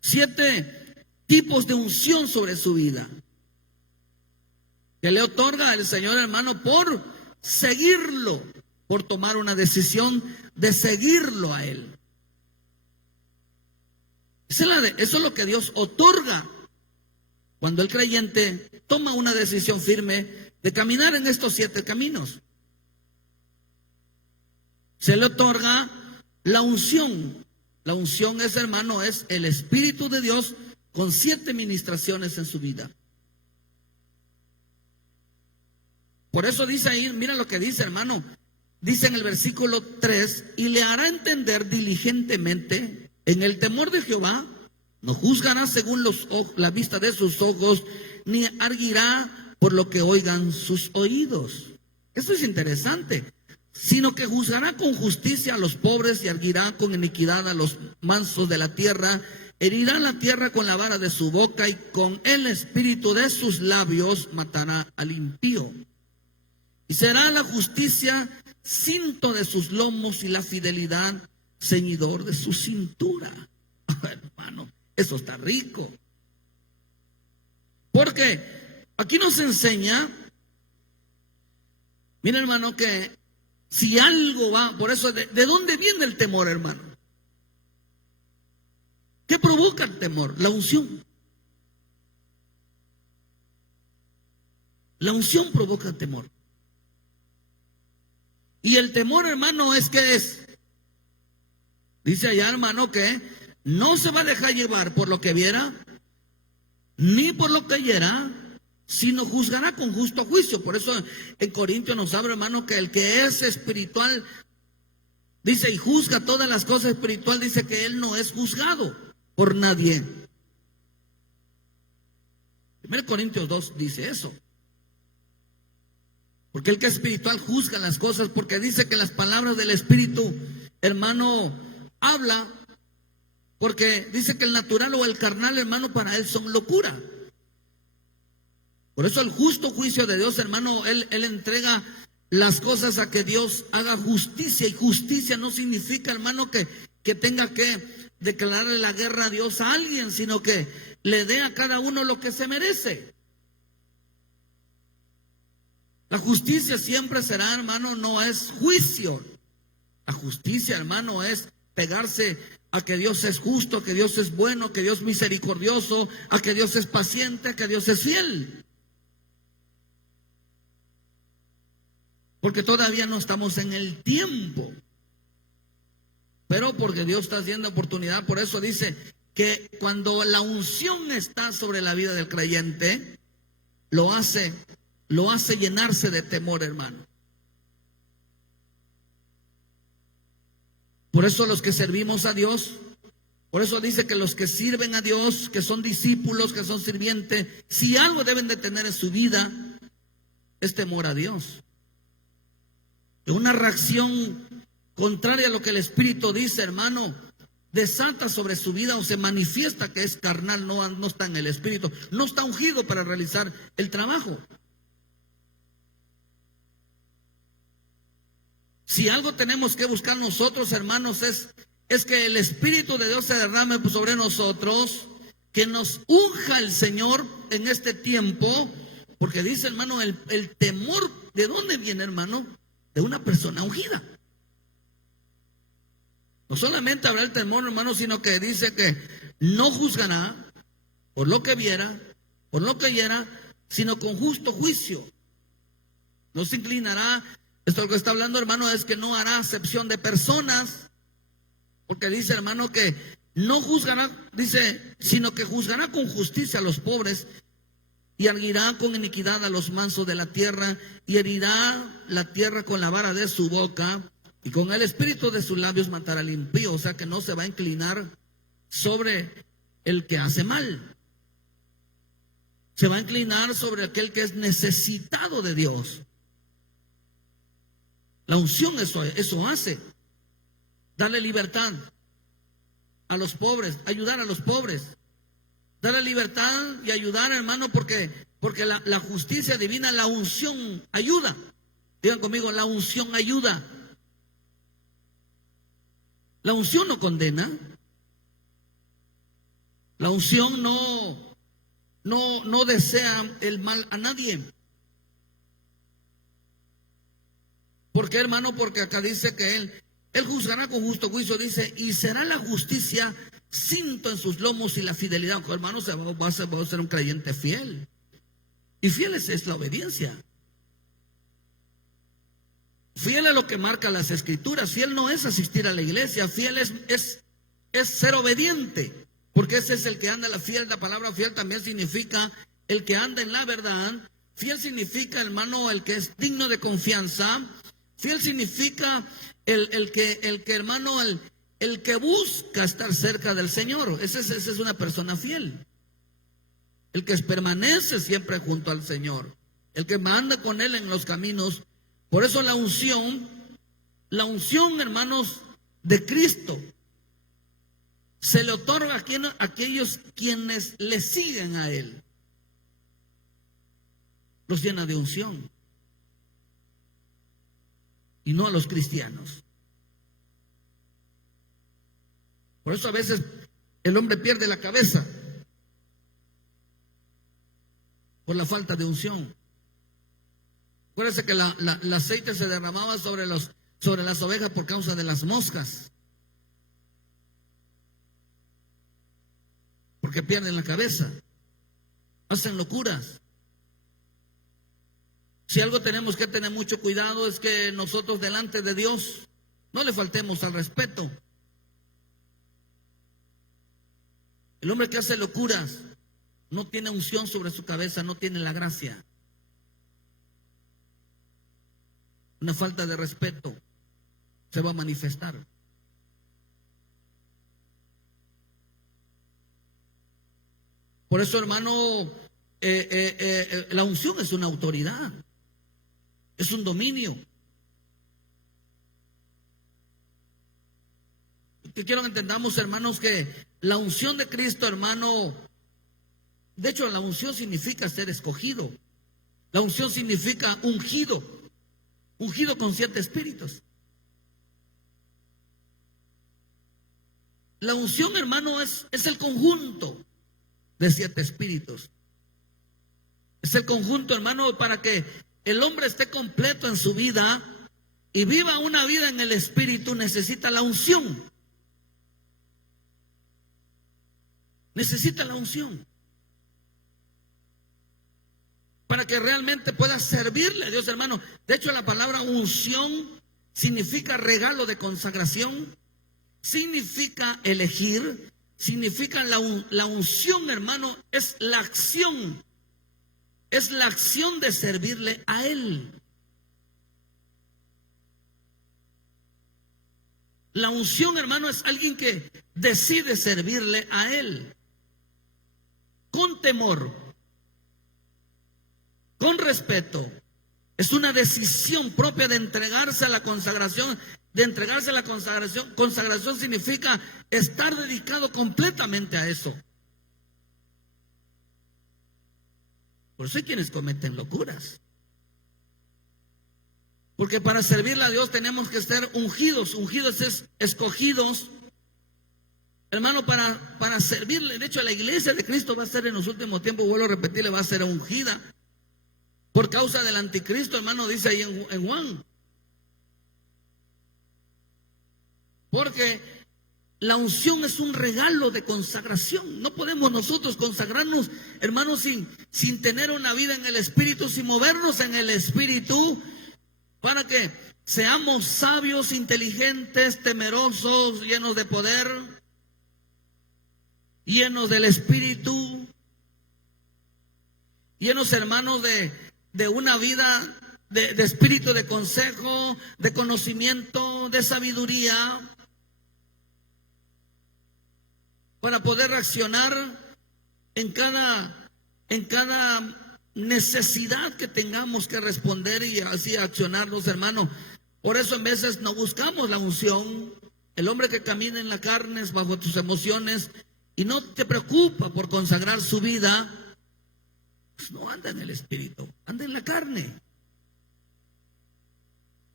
7 tipos de unción sobre su vida, que le otorga el Señor, hermano, por seguirlo, por tomar una decisión de seguirlo a Él. Eso es lo que Dios otorga cuando el creyente toma una decisión firme de caminar en estos 7 caminos. Se le otorga la unción. La unción es, hermano, es el Espíritu de Dios con 7 ministraciones en su vida. Por eso dice ahí, mira lo que dice, hermano. Dice en el versículo 3, y le hará entender diligentemente en el temor de Jehová, no juzgará según la vista de sus ojos, ni arguirá por lo que oigan sus oídos. Esto es interesante. Sino que juzgará con justicia a los pobres y arguirá con iniquidad a los mansos de la tierra. Herirá la tierra con la vara de su boca y con el espíritu de sus labios matará al impío. Y será la justicia cinto de sus lomos y la fidelidad ceñidor de su cintura. Hermano, eso está rico. Porque aquí nos enseña, mira, hermano, que si algo va, por eso, ¿de dónde viene el temor, hermano? ¿Qué provoca el temor? La unción. La unción provoca el temor. Y el temor, hermano, ¿qué es? Dice allá, hermano, que no se va a dejar llevar por lo que viera, ni por lo que oyera, sino juzgará con justo juicio. Por eso en Corintios nos habla, hermano, que el que es espiritual, dice, y juzga todas las cosas espirituales, dice que él no es juzgado por nadie. 1 Corintios 2 dice eso. Porque el que es espiritual juzga las cosas, porque dice que las palabras del Espíritu, hermano, habla, porque dice que el natural o el carnal, hermano, para él son locura. Por eso el justo juicio de Dios, hermano, él entrega las cosas a que Dios haga justicia. Y justicia no significa, hermano, que tenga que declararle la guerra a Dios a alguien, sino que le dé a cada uno lo que se merece. La justicia siempre será, hermano, no es juicio. La justicia, hermano, es pegarse a que Dios es justo, que Dios es bueno, que Dios es misericordioso, a que Dios es paciente, a que Dios es fiel. Porque todavía no estamos en el tiempo. Pero porque Dios está haciendo oportunidad, por eso dice que cuando la unción está sobre la vida del creyente, lo hace llenarse de temor, hermano. Por eso los que servimos a Dios, por eso dice que los que sirven a Dios, que son discípulos, que son sirvientes, si algo deben de tener en su vida, es temor a Dios. Una reacción contraria a lo que el Espíritu dice, hermano, desata sobre su vida o se manifiesta que es carnal, no está en el Espíritu, no está ungido para realizar el trabajo. Si algo tenemos que buscar nosotros, hermanos, es que el Espíritu de Dios se derrame sobre nosotros, que nos unja el Señor en este tiempo, porque dice, hermano, el temor, ¿de dónde viene, hermano? De una persona ungida. No solamente habrá el temor, hermano, sino que dice que no juzgará por lo que viera, por lo que oyera, sino con justo juicio. No se inclinará. Esto lo que está hablando, hermano, es que no hará acepción de personas, porque dice, hermano, que no juzgará, dice, sino que juzgará con justicia a los pobres y arguirá con iniquidad a los mansos de la tierra y herirá la tierra con la vara de su boca Y con el espíritu de sus labios matará al impío. O sea que no se va a inclinar sobre el que hace mal. Se va a inclinar sobre aquel que es necesitado de Dios. La unción eso hace. Darle libertad a los pobres, ayudar a los pobres. Darle libertad y ayudar, hermano, porque la justicia divina, la unción ayuda. Digan conmigo, la unción ayuda. La unción no condena. La unción no desea el mal a nadie. ¿Por qué, hermano? Porque acá dice que Él juzgará con justo juicio, dice, y será la justicia cinto en sus lomos y la fidelidad. Hermano, va a ser un creyente fiel. Y fiel es la obediencia. Fiel es lo que marca las escrituras. Fiel no es asistir a la iglesia. Fiel es ser obediente. Porque ese es el que anda la fiel. La palabra fiel también significa el que anda en la verdad. Fiel significa, hermano, el que es digno de confianza. Fiel significa el que hermano, el que busca estar cerca del Señor. Ese es una persona fiel. El que permanece siempre junto al Señor. El que anda con Él en los caminos. Por eso la unción, hermanos, de Cristo, se le otorga a aquellos quienes le siguen a Él. Los llena de unción. Y no a los cristianos. Por eso a veces el hombre pierde la cabeza por la falta de unción. Acuérdense que el aceite se derramaba sobre las ovejas por causa de las moscas. Porque pierden la cabeza. Hacen locuras. Si algo tenemos que tener mucho cuidado es que nosotros delante de Dios no le faltemos al respeto. El hombre que hace locuras no tiene unción sobre su cabeza, no tiene la gracia. Una falta de respeto se va a manifestar. Por eso, hermano, la unción es una autoridad, es un dominio. Que quiero que entendamos, hermanos, que la unción de Cristo, hermano, de hecho la unción significa ser escogido. La unción significa ungido con 7 espíritus. La unción, hermano, es el conjunto de 7 espíritus. Es el conjunto, hermano, para que el hombre esté completo en su vida y viva una vida en el espíritu. Necesita la unción. Necesita la unción para que realmente pueda servirle a Dios, hermano. De hecho, la palabra unción significa regalo de consagración, significa elegir, significa la unción, hermano, es la acción de servirle a Él. La unción, hermano, es alguien que decide servirle a Él con temor, con respeto. Es una decisión propia de entregarse a la consagración. De entregarse a la consagración. Consagración significa estar dedicado completamente a eso. Por eso hay quienes cometen locuras. Porque para servirle a Dios tenemos que estar ungidos. Ungidos es escogidos, hermano, para servirle. De hecho, la iglesia de Cristo va a ser en los últimos tiempos, vuelvo a repetirle, va a ser ungida por causa del anticristo, hermano, dice ahí en Juan. Porque la unción es un regalo de consagración. No podemos nosotros consagrarnos, hermanos, sin tener una vida en el Espíritu, sin movernos en el Espíritu, para que seamos sabios, inteligentes, temerosos, llenos de poder, llenos del Espíritu, llenos, hermanos, de una vida de espíritu de consejo, de conocimiento, de sabiduría, para poder reaccionar en cada necesidad que tengamos que responder y así accionarnos, hermano. Por eso en veces no buscamos la unción. El hombre que camina en la carne es bajo tus emociones y no te preocupa por consagrar su vida, pues no anda en el espíritu, anda en la carne.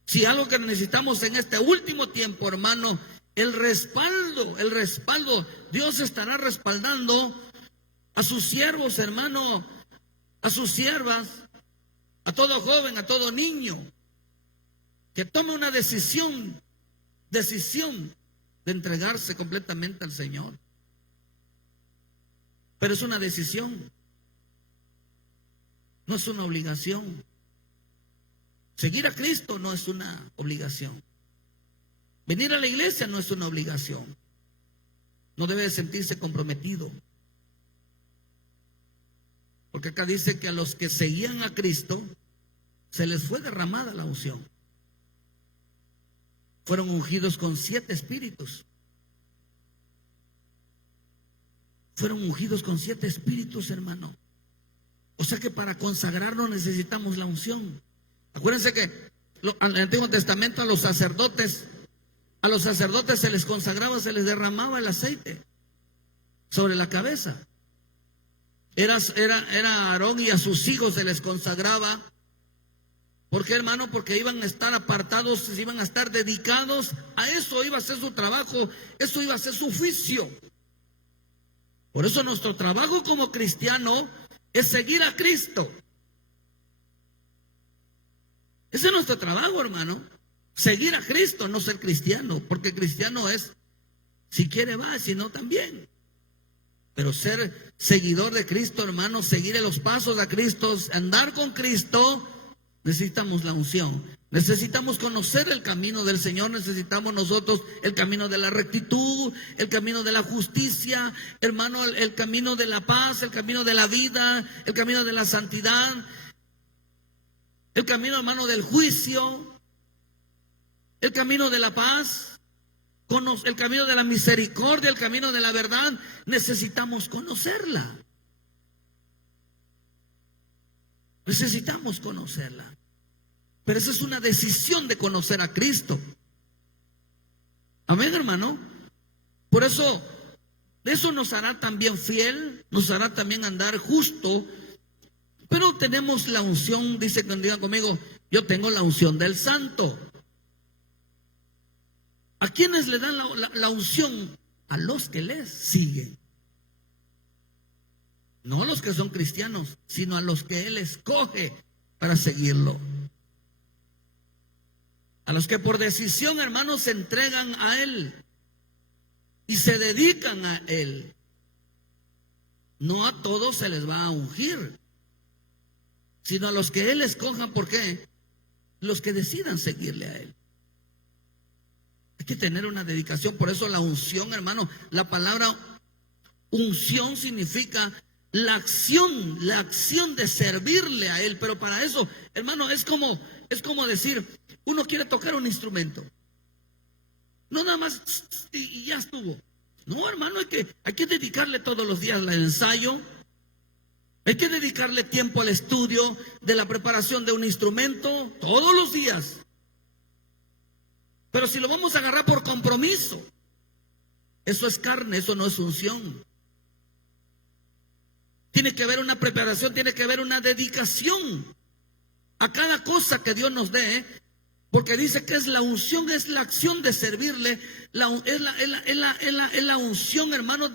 Si algo que necesitamos en este último tiempo, hermano, el respaldo, Dios estará respaldando a sus siervos, hermano, a sus siervas, a todo joven, a todo niño, que tome una decisión de entregarse completamente al Señor. Pero es una decisión, no es una obligación. Seguir a Cristo no es una obligación. Venir a la iglesia no es una obligación. No debe sentirse comprometido. Porque acá dice que a los que seguían a Cristo se les fue derramada la unción. Fueron ungidos con 7 espíritus. Fueron ungidos con 7 espíritus, hermano. O sea que para consagrarnos necesitamos la unción. Acuérdense que en el Antiguo Testamento a los sacerdotes se les consagraba, se les derramaba el aceite sobre la cabeza. Era Aarón y a sus hijos se les consagraba. ¿Por qué, hermano? Porque iban a estar apartados, iban a estar dedicados a eso, iba a ser su trabajo, eso iba a ser su oficio. Por eso nuestro trabajo como cristiano es seguir a Cristo. Ese es nuestro trabajo, hermano. Seguir a Cristo, no ser cristiano. Porque cristiano es, si quiere va, si no también. Pero ser seguidor de Cristo, hermano, seguir en los pasos de Cristo, andar con Cristo, necesitamos la unción. Necesitamos conocer el camino del Señor. Necesitamos nosotros el camino de la rectitud, el camino de la justicia, hermano, el camino de la paz, el camino de la vida, el camino de la santidad, el camino, hermano, del juicio, el camino de la paz, el camino de la misericordia, el camino de la verdad. Necesitamos conocerla. Necesitamos conocerla. Pero esa es una decisión de conocer a Cristo. Amén, hermano. Por eso, eso nos hará también fiel, nos hará también andar justo. Pero tenemos la unción, dice, digan conmigo, yo tengo la unción del santo. ¿A quiénes le dan la unción? A los que les siguen. No a los que son cristianos, sino a los que Él escoge para seguirlo. A los que por decisión, hermanos, se entregan a Él y se dedican a Él. No a todos se les va a ungir, sino a los que Él escoja. ¿Por qué? Los que decidan seguirle a Él. Hay que tener una dedicación. Por eso la unción, hermano, la palabra unción significa la acción de servirle a Él. Pero para eso, hermano, es como decir, uno quiere tocar un instrumento. No nada más y ya estuvo. No, hermano, hay que dedicarle todos los días al ensayo. Hay que dedicarle tiempo al estudio de la preparación de un instrumento todos los días. Pero si lo vamos a agarrar por compromiso, eso es carne, eso no es unción. Tiene que haber una preparación, tiene que haber una dedicación a cada cosa que Dios nos dé, porque dice que es la unción, es la acción de servirle, es la unción, hermano,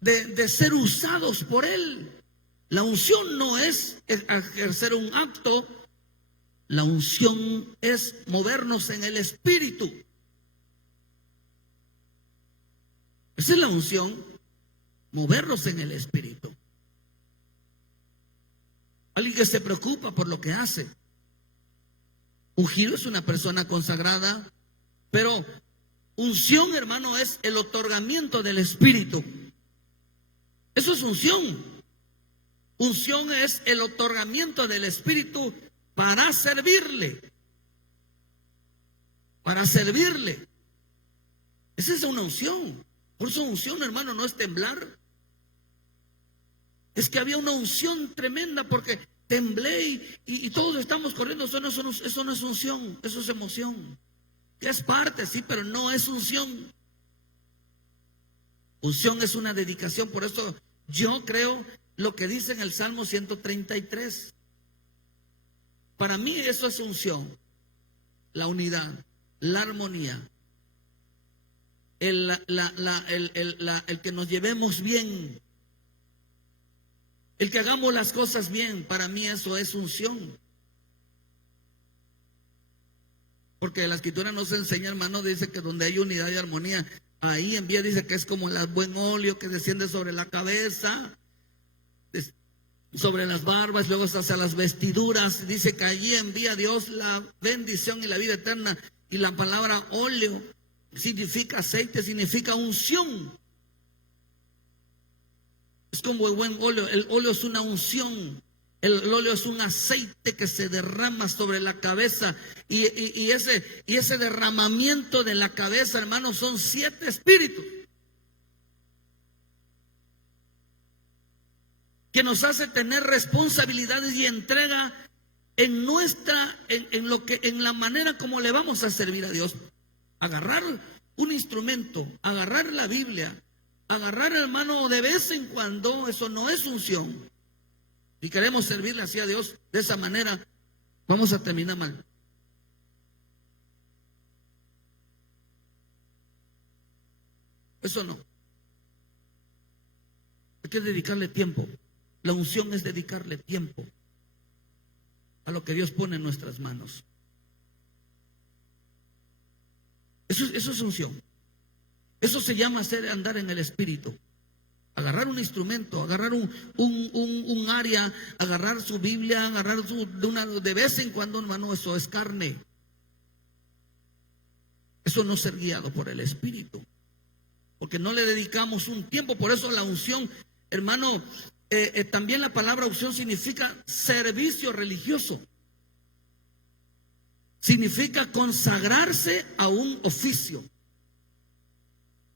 de ser usados por Él. La unción no es ejercer un acto, la unción es movernos en el Espíritu. Esa es la unción, movernos en el Espíritu. Alguien que se preocupa por lo que hace. Ungido es una persona consagrada, pero unción, hermano, es el otorgamiento del Espíritu. Eso es unción. Unción es el otorgamiento del Espíritu para servirle. Para servirle. Esa es una unción. Por eso unción, hermano, no es temblar. Es que había una unción tremenda porque temblé y todos estamos corriendo. Eso no es unción, eso es emoción. Que es parte, sí, pero no es unción. Unción es una dedicación. Por eso yo creo lo que dice en el Salmo 133. Para mí eso es unción. La unidad, la armonía, el que nos llevemos bien, el que hagamos las cosas bien. Para mí eso es unción. Porque la escritura nos enseña, hermano, dice que donde hay unidad y armonía, ahí envía, dice que es como el buen óleo que desciende sobre la cabeza, sobre las barbas, luego hacia las vestiduras. Dice que allí envía Dios la bendición y la vida eterna. Y la palabra óleo significa aceite, significa unción. Es como el buen óleo. El óleo es una unción. El óleo es un aceite que se derrama sobre la cabeza. Y ese derramamiento de la cabeza, hermano, son 7 espíritus que nos hace tener responsabilidades y entrega en en la manera como le vamos a servir a Dios. Agarrar un instrumento, agarrar la Biblia, agarrar, hermano, de vez en cuando, eso no es unción. Si queremos servirle así a Dios de esa manera, vamos a terminar mal. Eso no. Hay que dedicarle tiempo. La unción es dedicarle tiempo a lo que Dios pone en nuestras manos. Eso es unción. Eso se llama andar en el Espíritu. Agarrar un instrumento, agarrar un área, agarrar su Biblia, agarrar de vez en cuando, hermano, eso es carne. Eso no es ser guiado por el Espíritu. Porque no le dedicamos un tiempo. Por eso la unción, hermano, también la palabra unción significa servicio religioso. Significa consagrarse a un oficio.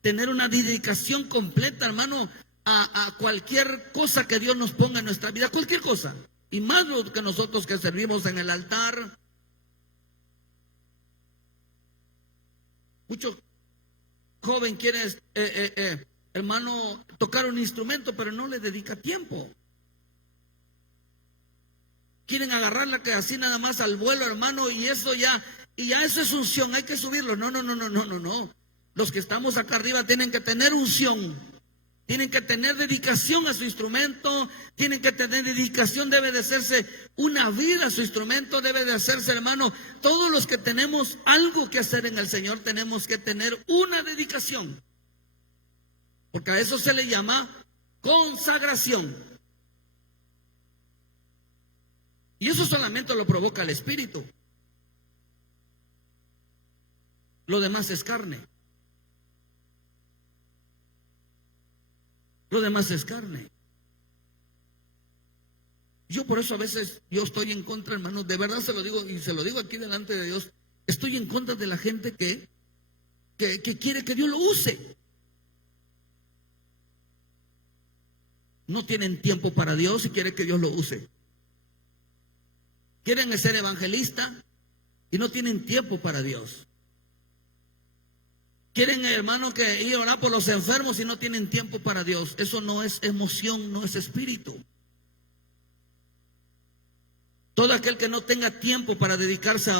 Tener una dedicación completa, hermano, a cualquier cosa que Dios nos ponga en nuestra vida. Cualquier cosa. Y más lo que nosotros que servimos en el altar. Mucho joven quiere, hermano, tocar un instrumento, pero no le dedica tiempo. Quieren agarrarla que así nada más al vuelo, hermano, y eso eso es unción, hay que subirlo. No. Los que estamos acá arriba tienen que tener unción, tienen que tener dedicación a su instrumento, tienen que tener dedicación, debe de hacerse una vida a su instrumento, debe de hacerse, hermano. Todos los que tenemos algo que hacer en el Señor tenemos que tener una dedicación, porque a eso se le llama consagración. Y eso solamente lo provoca el Espíritu. Lo demás es carne. Lo demás es carne. Yo por eso a veces yo estoy en contra, hermanos, de verdad se lo digo y se lo digo aquí delante de Dios. Estoy en contra de la gente que quiere que Dios lo use. No tienen tiempo para Dios y quieren que Dios lo use. Quieren ser evangelistas y no tienen tiempo para Dios. Quieren, hermano, que ir a orar por los enfermos y no tienen tiempo para Dios. Eso no es emoción, no es espíritu. Todo aquel que no tenga tiempo para dedicarse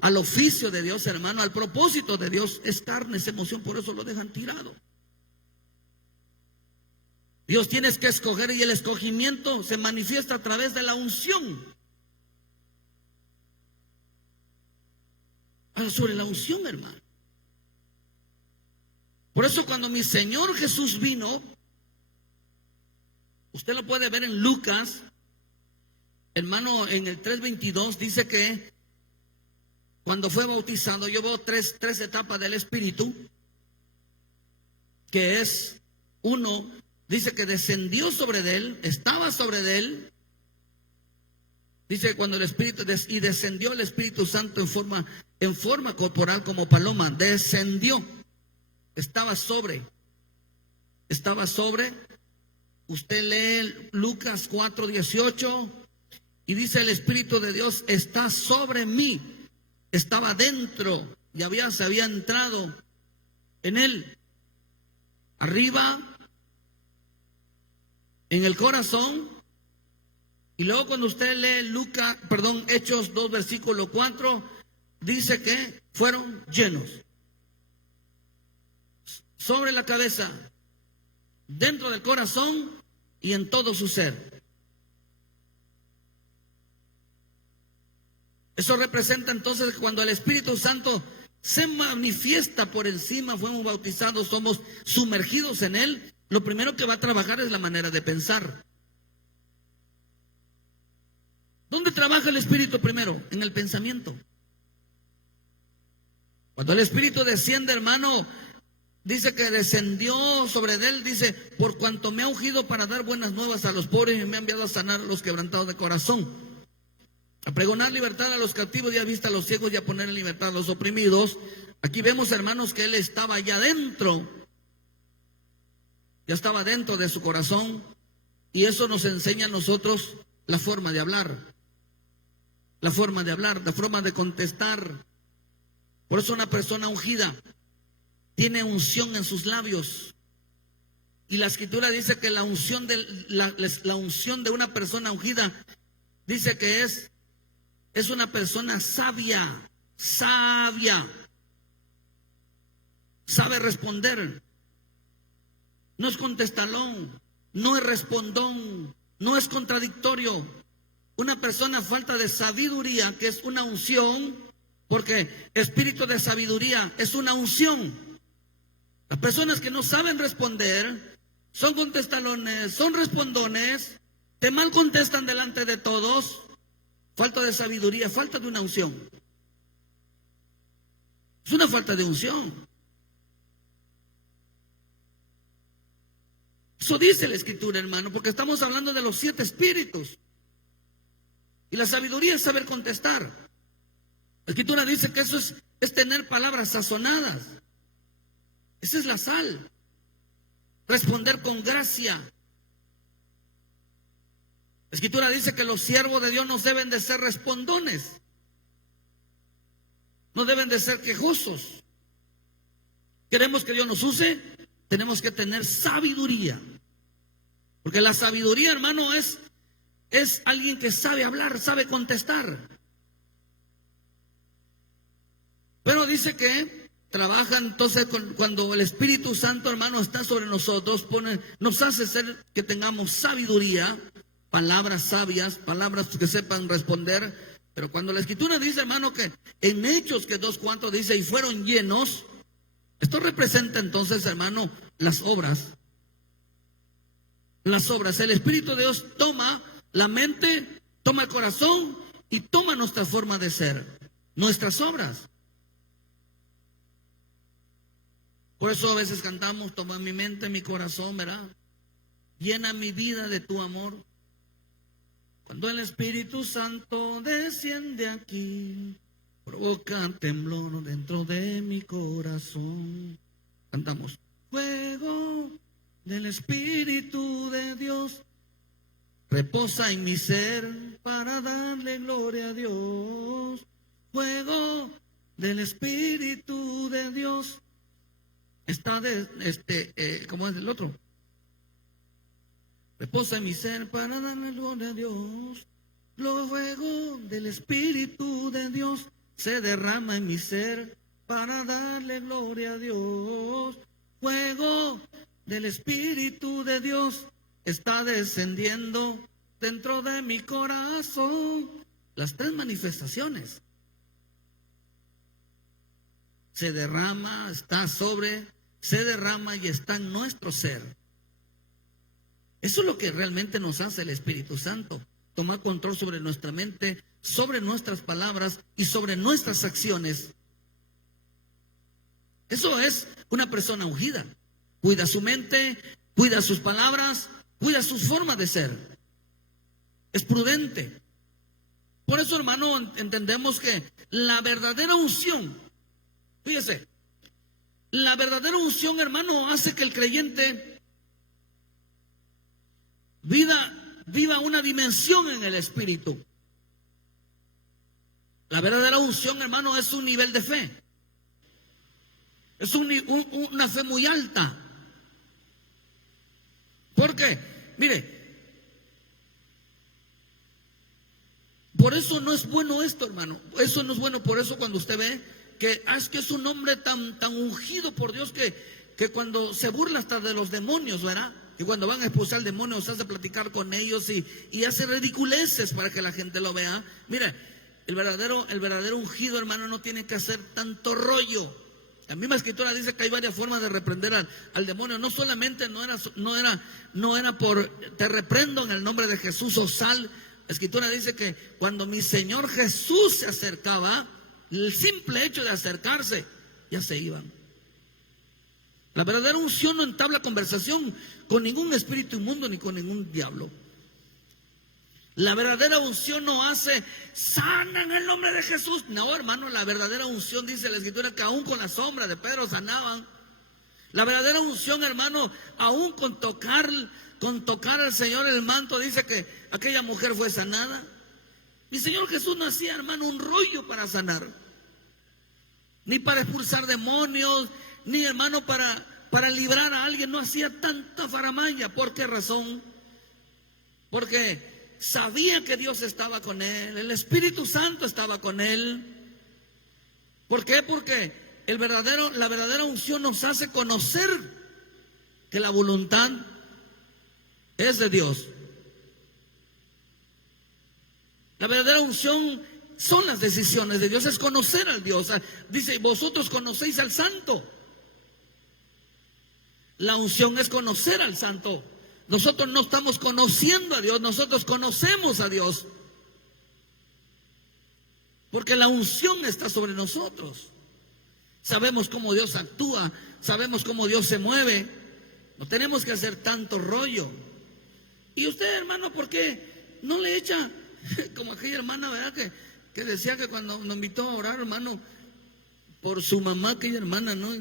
al oficio de Dios, hermano, al propósito de Dios, es carne, es emoción, por eso lo dejan tirado. Dios tienes que escoger y el escogimiento se manifiesta a través de la unción. Sobre la unción, hermano. Por eso cuando mi Señor Jesús vino, usted lo puede ver en Lucas, hermano, en el 3:22 dice que cuando fue bautizado, yo veo tres etapas del Espíritu, que es, uno, dice que descendió sobre él, estaba sobre él, Dice cuando el Espíritu, y descendió el Espíritu Santo en forma corporal como paloma, descendió, estaba sobre. Usted lee Lucas 4:18 y dice: el Espíritu de Dios está sobre mí. Estaba dentro y se había entrado en él. Arriba, en el corazón. Y luego cuando usted lee Hechos 2, versículo 4, dice que fueron llenos. Sobre la cabeza, dentro del corazón y en todo su ser. Eso representa entonces que cuando el Espíritu Santo se manifiesta por encima, fuimos bautizados, somos sumergidos en él, lo primero que va a trabajar es la manera de pensar. ¿Dónde trabaja el Espíritu primero? En el pensamiento. Cuando el Espíritu desciende, hermano, dice que descendió sobre él, dice: por cuanto me ha ungido para dar buenas nuevas a los pobres y me ha enviado a sanar a los quebrantados de corazón, a pregonar libertad a los cautivos y a vista a los ciegos y a poner en libertad a los oprimidos. Aquí vemos, hermanos, que él estaba ya dentro, ya estaba dentro de su corazón, y eso nos enseña a nosotros la forma de hablar, la forma de contestar. Por eso una persona ungida tiene unción en sus labios. Y la Escritura dice que la unción de una persona ungida, dice que es una persona sabia. Sabe responder. No es contestalón, no es respondón, no es contradictorio. Una persona falta de sabiduría, que es una unción, porque espíritu de sabiduría es una unción. Las personas que no saben responder son contestalones, son respondones, te mal contestan delante de todos. Falta de sabiduría, falta de una unción. Es una falta de unción. Eso dice la Escritura, hermano, porque estamos hablando de los 7 espíritus. Y la sabiduría es saber contestar. La Escritura dice que eso es tener palabras sazonadas. Esa es la sal. Responder con gracia. La Escritura dice que los siervos de Dios no deben de ser respondones. No deben de ser quejosos. Queremos que Dios nos use, tenemos que tener sabiduría. Porque la sabiduría, hermano, es alguien que sabe hablar, sabe contestar. Pero dice que trabaja entonces cuando el Espíritu Santo, hermano, está sobre nosotros, nos hace ser que tengamos sabiduría, palabras sabias, palabras que sepan responder. Pero cuando la Escritura dice, hermano, que en Hechos que 2:4 dice: y fueron llenos, esto representa entonces, hermano, las obras. Las obras. El Espíritu de Dios toma la mente, toma el corazón y toma nuestra forma de ser, nuestras obras. Por eso a veces cantamos: toma mi mente, mi corazón, ¿verdad? Llena mi vida de tu amor. Cuando el Espíritu Santo desciende aquí, provoca temblor dentro de mi corazón. Cantamos: fuego del Espíritu de Dios reposa en mi ser para darle gloria a Dios. Fuego del Espíritu de Dios está ¿cómo es el otro? Reposa en mi ser para darle gloria a Dios. Fuego del Espíritu de Dios se derrama en mi ser para darle gloria a Dios. Fuego del Espíritu de Dios está descendiendo dentro de mi corazón. Las 3 manifestaciones. Se derrama, está sobre, se derrama y está en nuestro ser. Eso es lo que realmente nos hace el Espíritu Santo. Tomar control sobre nuestra mente, sobre nuestras palabras y sobre nuestras acciones. Eso es una persona ungida. Cuida su mente, cuida sus palabras, cuida su forma de ser. Es prudente. Por eso, hermano, entendemos que la verdadera unción, fíjese, la verdadera unción, hermano, hace que el creyente viva una dimensión en el espíritu. La verdadera unción, hermano, es un nivel de fe. Es una fe muy alta. Porque, mire, por eso no es bueno esto, hermano. Eso no es bueno. Por eso cuando usted ve que es que es un hombre tan ungido por Dios que cuando se burla hasta de los demonios, ¿verdad? Y cuando van a expulsar al demonio se hace platicar con ellos y hace ridiculeces para que la gente lo vea. Mire, el verdadero ungido, hermano, no tiene que hacer tanto rollo. La misma escritura dice que hay varias formas de reprender al demonio. No solamente no era por te reprendo en el nombre de Jesús o sal. La escritura dice que cuando mi Señor Jesús se acercaba, el simple hecho de acercarse, ya se iban. La verdadera unción no entabla conversación con ningún espíritu inmundo ni con ningún diablo. La verdadera unción no hace sana en el nombre de Jesús. No, hermano, la verdadera unción, dice la escritura, que aún con la sombra de Pedro sanaban. La verdadera unción, hermano, aún con tocar al Señor el manto, dice que aquella mujer fue sanada. Mi Señor Jesús no hacía, hermano, un rollo para sanar, ni para expulsar demonios, ni, hermano, para librar a alguien. No hacía tanta faramaya. ¿Por qué razón? Porque sabía que Dios estaba con él, el Espíritu Santo estaba con él. ¿Por qué? Porque la verdadera unción nos hace conocer que la voluntad es de Dios. La verdadera unción son las decisiones de Dios, es conocer al Dios. Dice, vosotros conocéis al Santo. La unción es conocer al Santo. Nosotros no estamos conociendo a Dios, nosotros conocemos a Dios. Porque la unción está sobre nosotros. Sabemos cómo Dios actúa, sabemos cómo Dios se mueve. No tenemos que hacer tanto rollo. Y usted, hermano, ¿por qué no le echa como aquella hermana, verdad? Que decía que cuando nos invitó a orar, hermano, por su mamá, aquella hermana, ¿no?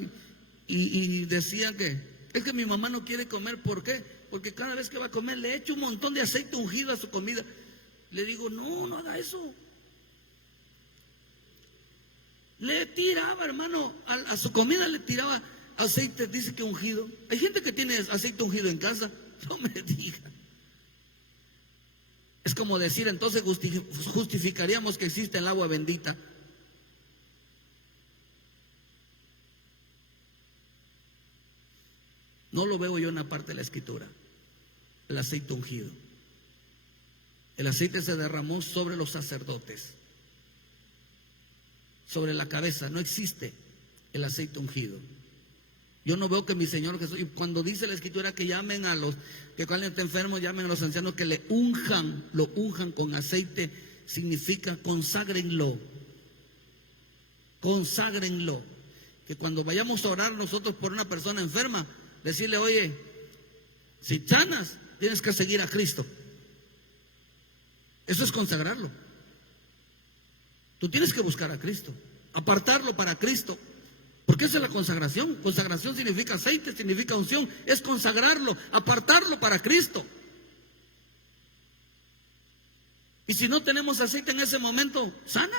Y decía que es que mi mamá no quiere comer. ¿Por qué? Porque cada vez que va a comer le echo un montón de aceite ungido a su comida. Le digo, no haga eso. Le tiraba, hermano, a su comida le tiraba aceite, dice que ungido. Hay gente que tiene aceite ungido en casa. No me diga. Es como decir, entonces justificaríamos que existe el agua bendita. No lo veo yo en la parte de la escritura. El aceite ungido. El aceite se derramó sobre los sacerdotes, sobre la cabeza. No existe el aceite ungido. Yo no veo que mi Señor Jesús, y cuando dice la escritura que llamen a los que cuando estén enfermos, llamen a los ancianos que lo unjan con aceite, significa conságrenlo. Conságrenlo. Que cuando vayamos a orar nosotros por una persona enferma, decirle, oye, si sanas, tienes que seguir a Cristo. Eso es consagrarlo. Tú tienes que buscar a Cristo, apartarlo para Cristo. Porque esa es la consagración. Consagración significa aceite, significa unción. Es consagrarlo, apartarlo para Cristo. Y si no tenemos aceite en ese momento, ¿sana?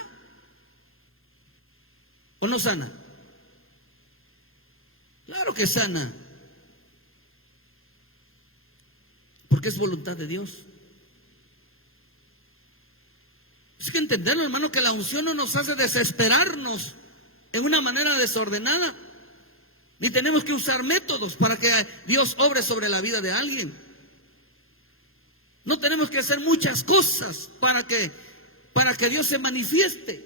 ¿O no sana? Claro que sana. Porque es voluntad de Dios. Es que entenderlo, hermano, que la unción no nos hace desesperarnos en una manera desordenada, ni tenemos que usar métodos para que Dios obre sobre la vida de alguien. No tenemos que hacer muchas cosas para que Dios se manifieste.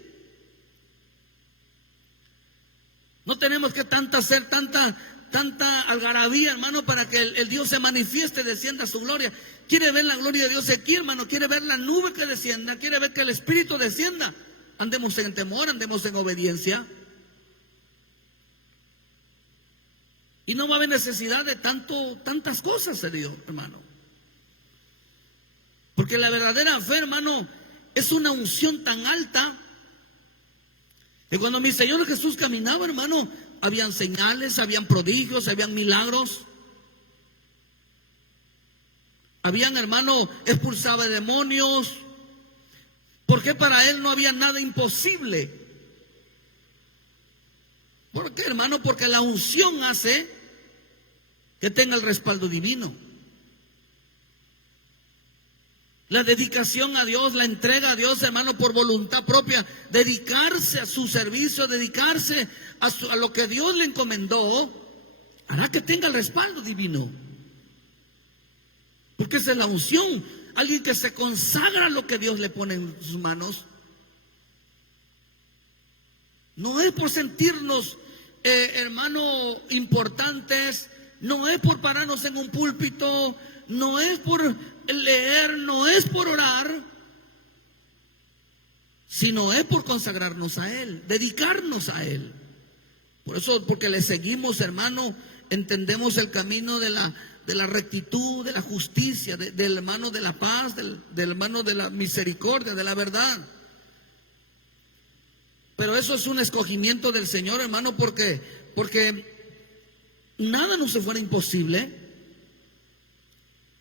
No tenemos que hacer tanta algarabía, hermano, para que el Dios se manifieste, descienda su gloria. Quiere ver la gloria de Dios aquí, hermano. Quiere ver la nube que descienda. Quiere ver que el Espíritu descienda. Andemos en temor, andemos en obediencia. Y no va a haber necesidad de tantas cosas, Dios, hermano. Porque la verdadera fe, hermano, es una unción tan alta que cuando mi Señor Jesús caminaba, hermano, habían señales, habían prodigios, habían milagros. Habían, hermano, expulsaba demonios. Porque para Él no había nada imposible. ¿Por qué, hermano? Porque la unción hace que tenga el respaldo divino. La dedicación a Dios, la entrega a Dios, hermano, por voluntad propia, dedicarse a su servicio, dedicarse a lo que Dios le encomendó, hará que tenga el respaldo divino. Porque esa es la unción. Alguien que se consagra a lo que Dios le pone en sus manos. No es por sentirnos, hermano, importantes. No es por pararnos en un púlpito. No es por leer, no es por orar, sino es por consagrarnos a Él, dedicarnos a Él. Por eso, porque le seguimos, hermano, entendemos el camino de la rectitud, de la justicia, del hermano de la paz, del hermano de la misericordia, de la verdad. Pero eso es un escogimiento del Señor, hermano, porque nada nos fuera imposible.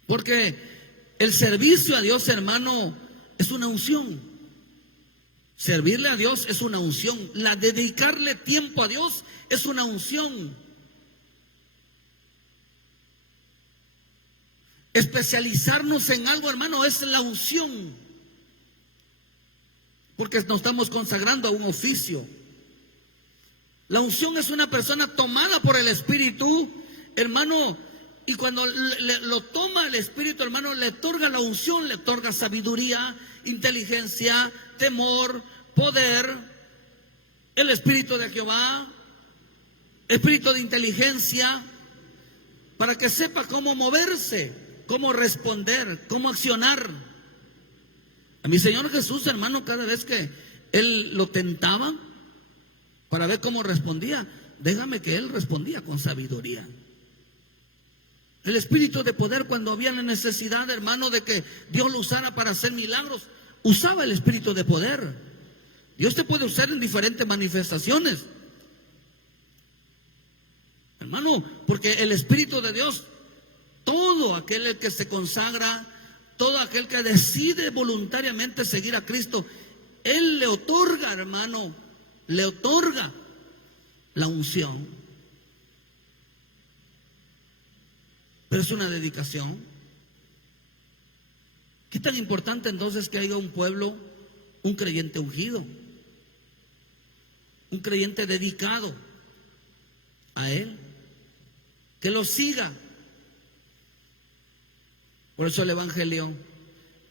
Porque el servicio a Dios, hermano, es una unción. Servirle a Dios es una unción. La dedicarle tiempo a Dios es una unción. Especializarnos en algo, hermano, es la unción. Porque nos estamos consagrando a un oficio. La unción es una persona tomada por el Espíritu, hermano. Y cuando lo toma el Espíritu, hermano, le otorga la unción, le otorga sabiduría, inteligencia, temor, poder, el Espíritu de Jehová, Espíritu de inteligencia, para que sepa cómo moverse, cómo responder, cómo accionar. A mi Señor Jesús, hermano, cada vez que Él lo tentaba para ver cómo respondía, déjame que Él respondía con sabiduría. El espíritu de poder, cuando había la necesidad, hermano, de que Dios lo usara para hacer milagros, usaba el espíritu de poder. Dios te puede usar en diferentes manifestaciones, hermano, porque el Espíritu de Dios, todo aquel que se consagra, todo aquel que decide voluntariamente seguir a Cristo, Él le otorga, hermano, le otorga la unción. Pero es una dedicación. ¿Qué tan importante entonces que haya un pueblo, un creyente ungido, un creyente dedicado a Él, que lo siga? Por eso el Evangelio,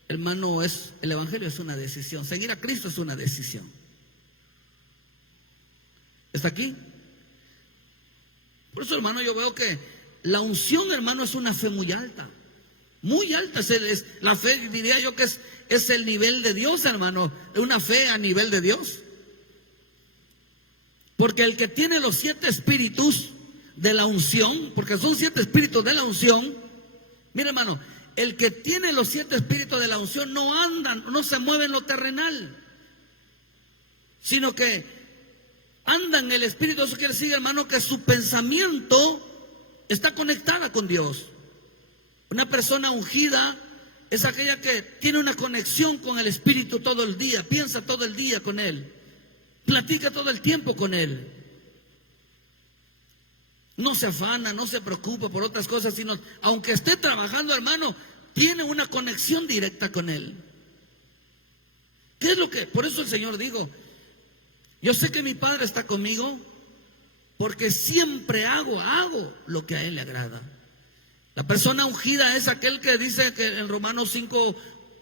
hermano, el Evangelio es una decisión. Seguir a Cristo es una decisión. ¿Está aquí? Por eso, hermano, yo veo que la unción, hermano, es una fe muy alta. Muy alta. Es la fe, diría yo, que es el nivel de Dios, hermano. Una fe a nivel de Dios. Porque el que tiene los 7 espíritus de la unción, porque son 7 espíritus de la unción, mira, hermano, el que tiene los 7 espíritus de la unción no andan, no se mueve en lo terrenal, sino que andan en el espíritu. Eso quiere decir, hermano, que su pensamiento está conectada con Dios. Una persona ungida es aquella que tiene una conexión con el Espíritu todo el día, piensa todo el día con Él, platica todo el tiempo con Él. No se afana, no se preocupa por otras cosas, sino, aunque esté trabajando, hermano, tiene una conexión directa con Él. ¿Qué es lo que? Por eso el Señor dijo: yo sé que mi Padre está conmigo, porque siempre hago lo que a Él le agrada. La persona ungida es aquel que dice que en Romanos 5,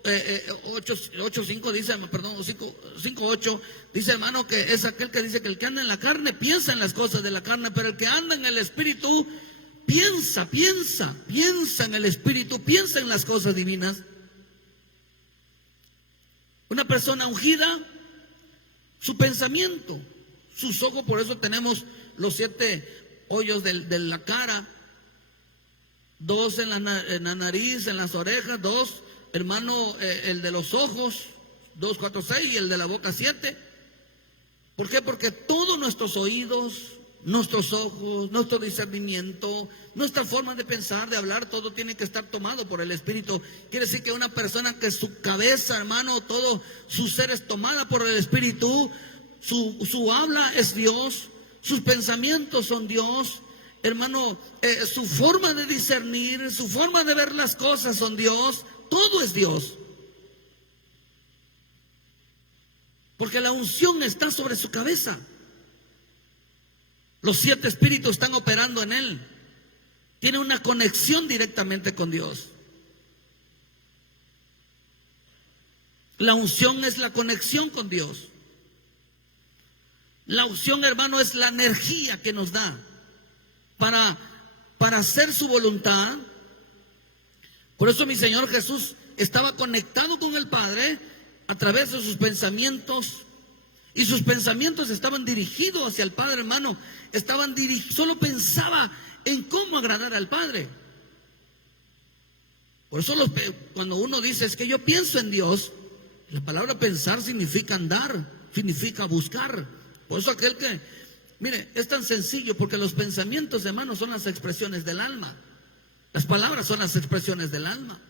8:5 dice, perdón, 5:8 dice, hermano, que es aquel que dice que el que anda en la carne piensa en las cosas de la carne, pero el que anda en el Espíritu piensa en el Espíritu, piensa en las cosas divinas. Una persona ungida, su pensamiento, sus ojos, por eso tenemos los 7 hoyos de la cara, 2 en la nariz, en las orejas, 2, hermano, el de los ojos, 2, 4, 6 y el de la boca 7. ¿Por qué? Porque todos nuestros oídos, nuestros ojos, nuestro discernimiento, nuestra forma de pensar, de hablar, todo tiene que estar tomado por el Espíritu. Quiere decir que una persona que su cabeza, hermano, todo su ser es tomada por el Espíritu, su habla es Dios, sus pensamientos son Dios, hermano, su forma de discernir, su forma de ver las cosas son Dios, todo es Dios. Porque la unción está sobre su cabeza. Los 7 espíritus están operando en él. Tiene una conexión directamente con Dios. La unción es la conexión con Dios. La unción, hermano, es la energía que nos da para hacer su voluntad. Por eso mi Señor Jesús estaba conectado con el Padre a través de sus pensamientos. Y sus pensamientos estaban dirigidos hacia el Padre, hermano. Solo pensaba en cómo agradar al Padre. Por eso cuando uno dice es que yo pienso en Dios, la palabra pensar significa andar, significa buscar. Por eso mire, es tan sencillo, porque los pensamientos, hermano, son las expresiones del alma. Las palabras son las expresiones del alma.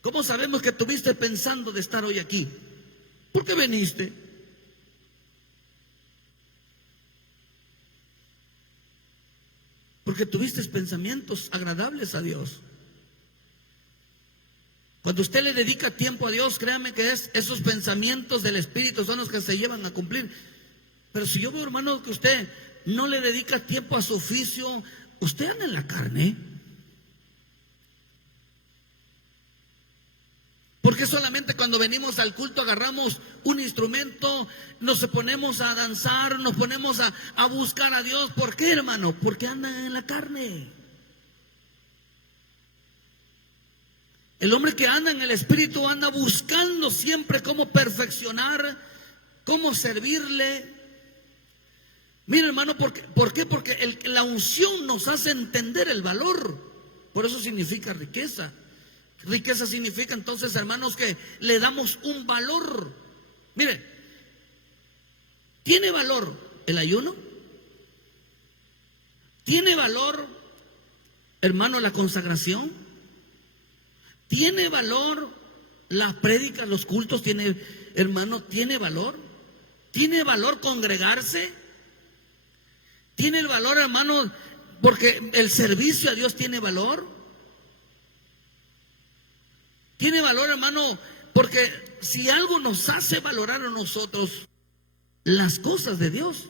¿Cómo sabemos que tuviste pensando de estar hoy aquí? ¿Por qué viniste? Porque tuviste pensamientos agradables a Dios. Cuando usted le dedica tiempo a Dios, créame que esos pensamientos del Espíritu son los que se llevan a cumplir. Pero si yo veo, hermano, que usted no le dedica tiempo a su oficio, usted anda en la carne. Porque solamente cuando venimos al culto agarramos un instrumento, nos ponemos a danzar, nos ponemos a buscar a Dios. ¿Por qué, hermano? Porque andan en la carne. El hombre que anda en el Espíritu anda buscando siempre cómo perfeccionar, cómo servirle. Mira, hermano, ¿por qué? Porque la unción nos hace entender el valor. Por eso significa riqueza. Riqueza significa entonces, hermanos, que le damos un valor. Mire, ¿tiene valor el ayuno? ¿Tiene valor, hermano, la consagración? ¿Tiene valor la prédica, los cultos? Hermano, ¿tiene valor? ¿Tiene valor congregarse? ¿Tiene el valor, hermano, porque el servicio a Dios tiene valor? Tiene valor, hermano, porque si algo nos hace valorar a nosotros las cosas de Dios,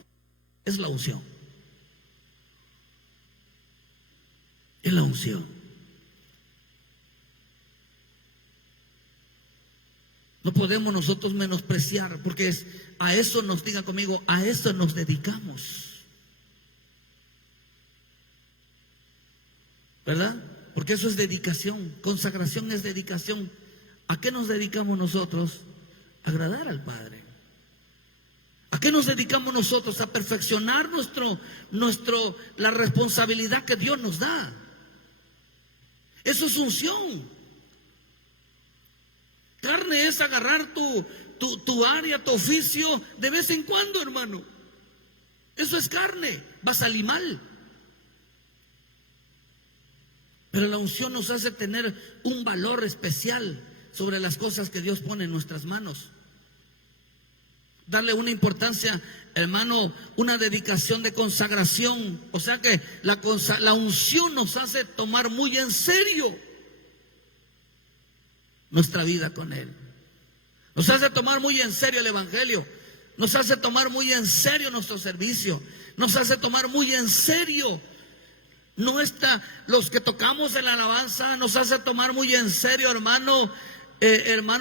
es la unción. Es la unción. No podemos nosotros menospreciar, porque a eso diga conmigo, a eso nos dedicamos. ¿Verdad? Porque eso es dedicación. Consagración es dedicación. ¿A qué nos dedicamos nosotros? A agradar al Padre. ¿A qué nos dedicamos nosotros? A perfeccionar la responsabilidad que Dios nos da. Eso es unción. Carne es agarrar tu área, tu oficio de vez en cuando, hermano. Eso es carne. Va a salir mal. Pero la unción nos hace tener un valor especial sobre las cosas que Dios pone en nuestras manos. Darle una importancia, hermano, una dedicación de consagración. O sea que la unción nos hace tomar muy en serio nuestra vida con Él. Nos hace tomar muy en serio el Evangelio. Nos hace tomar muy en serio nuestro servicio. Nos hace tomar muy en serio los que tocamos en la alabanza. Nos hace tomar muy en serio, hermano,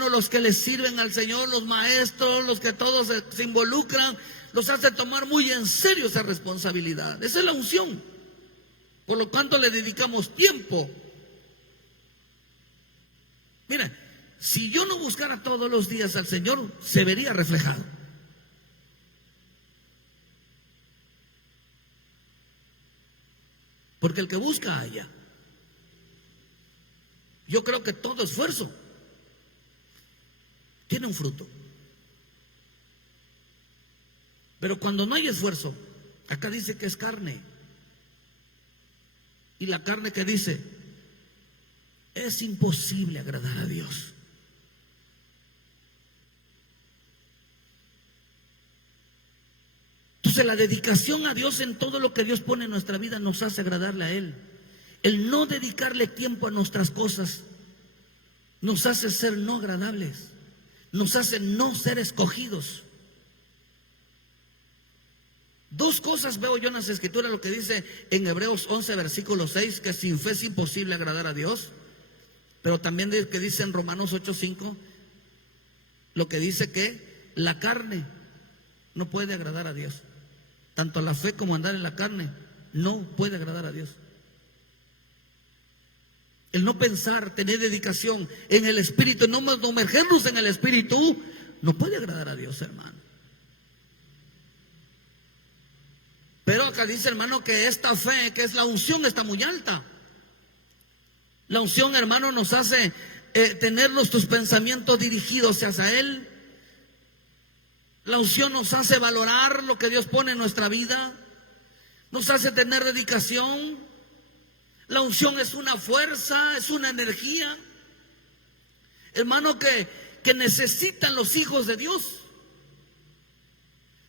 los que le sirven al Señor, los maestros, los que todos se involucran. Los hace tomar muy en serio esa responsabilidad. Esa es la unción. Por lo tanto le dedicamos tiempo. Mira, si yo no buscara todos los días al Señor, se vería reflejado. Porque el que busca halla. Yo creo que todo esfuerzo tiene un fruto. Pero cuando no hay esfuerzo, acá dice que es carne. Y la carne que dice, es imposible agradar a Dios. Entonces la dedicación a Dios en todo lo que Dios pone en nuestra vida nos hace agradarle a Él. El no dedicarle tiempo a nuestras cosas nos hace ser no agradables, nos hace no ser escogidos. Dos cosas veo yo en las Escrituras, lo que dice en Hebreos 11, versículo 6, que sin fe es imposible agradar a Dios, pero también que dice en Romanos 8, 5, lo que dice que la carne no puede agradar a Dios. Tanto la fe como andar en la carne no puede agradar a Dios. El no pensar, tener dedicación en el Espíritu, no emergernos en el Espíritu, no puede agradar a Dios, hermano. Pero acá dice, hermano, que esta fe, que es la unción, está muy alta. La unción, hermano, nos hace tener nuestros pensamientos dirigidos hacia Él. La unción nos hace valorar lo que Dios pone en nuestra vida. Nos hace tener dedicación. La unción es una fuerza, es una energía, hermano, que necesitan los hijos de Dios.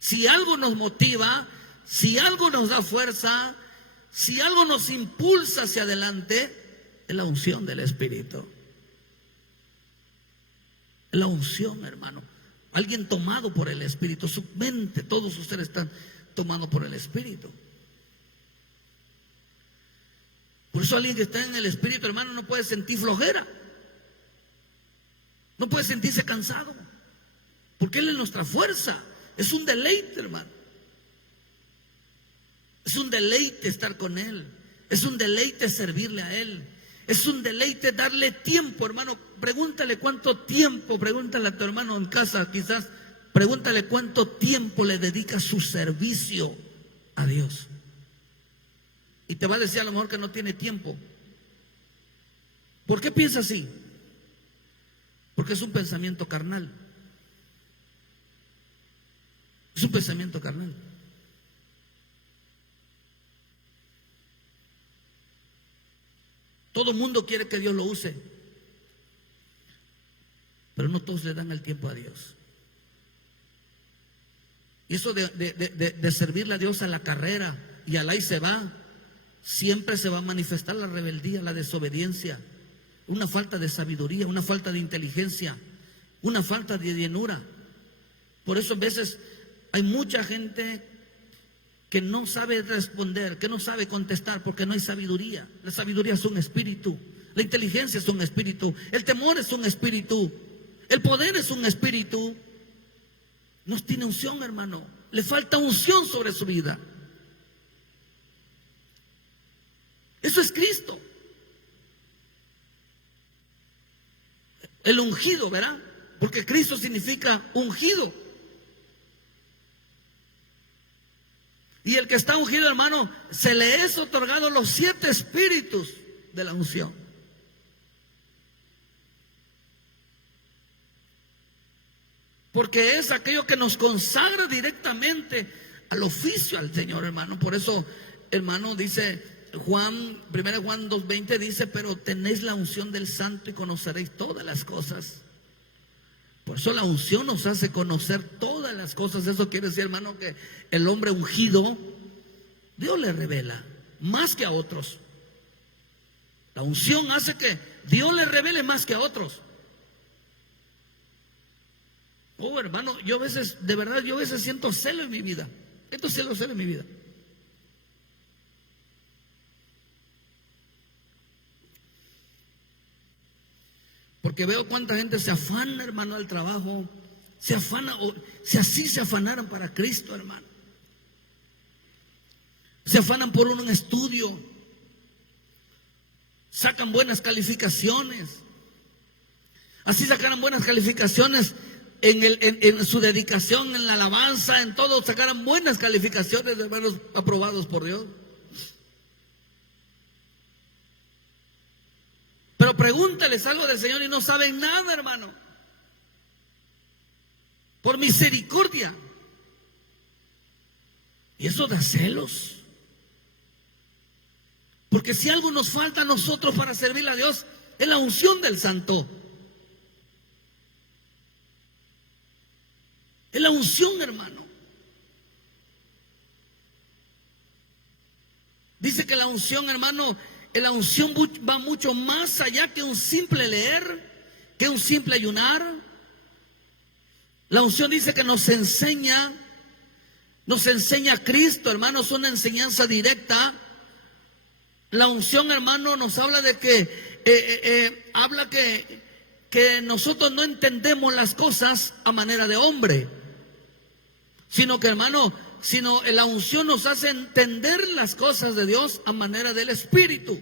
Si algo nos motiva, si algo nos da fuerza, si algo nos impulsa hacia adelante, es la unción del Espíritu. Es la unción, hermano. Alguien tomado por el Espíritu, su mente, todos ustedes están tomados por el Espíritu. Por eso alguien que está en el Espíritu, hermano, no puede sentir flojera, no puede sentirse cansado, porque Él es nuestra fuerza. Es un deleite, hermano. Es un deleite estar con Él, es un deleite servirle a Él, es un deleite darle tiempo, hermano. Pregúntale cuánto tiempo, pregúntale a tu hermano en casa, quizás, pregúntale cuánto tiempo le dedica su servicio a Dios. Y te va a decir a lo mejor que no tiene tiempo. ¿Por qué piensa así? Porque es un pensamiento carnal. Es un pensamiento carnal. Todo el mundo quiere que Dios lo use, pero no todos le dan el tiempo a Dios. Y eso de servirle a Dios a la carrera y al ahí se va, siempre se va a manifestar la rebeldía, la desobediencia, una falta de sabiduría, una falta de inteligencia, una falta de llenura. Por eso a veces hay mucha gente que no sabe responder, que no sabe contestar, porque no hay sabiduría. La sabiduría es un espíritu, la inteligencia es un espíritu, el temor es un espíritu, el poder es un espíritu. No tiene unción, hermano, le falta unción sobre su vida. Eso es Cristo, el ungido, ¿verdad? Porque Cristo significa ungido. Y el que está ungido, hermano, se le es otorgado los 7 espíritus de la unción. Porque es aquello que nos consagra directamente al oficio al Señor, hermano. Por eso, hermano, dice Juan, 1 Juan 2:20 dice, pero tenéis la unción del Santo y conoceréis todas las cosas. Por eso la unción nos hace conocer todas las cosas. Eso quiere decir, hermano, que el hombre ungido, Dios le revela más que a otros. La unción hace que Dios le revele más que a otros. Oh, hermano, yo a veces, de verdad, yo a veces siento celo en mi vida. Siento celo en mi vida. Porque veo cuánta gente se afana, hermano, al trabajo. Se afana, si así se afanaran para Cristo, hermano. Se afanan por un estudio. Sacan buenas calificaciones. Así sacaran buenas calificaciones en su dedicación, en la alabanza, en todo. Sacaran buenas calificaciones, hermanos, aprobados por Dios. Pero pregúntales algo del Señor y no saben nada, hermano. Por misericordia. Y eso da celos. Porque si algo nos falta a nosotros para servirle a Dios, es la unción del Santo. Es la unción, hermano. Dice que la unción, hermano, la unción va mucho más allá que un simple leer, que un simple ayunar. La unción dice que nos enseña a Cristo, hermano, es una enseñanza directa. La unción, hermano, nos habla de que nosotros no entendemos las cosas a manera de hombre, sino que, hermano, la unción nos hace entender las cosas de Dios a manera del Espíritu.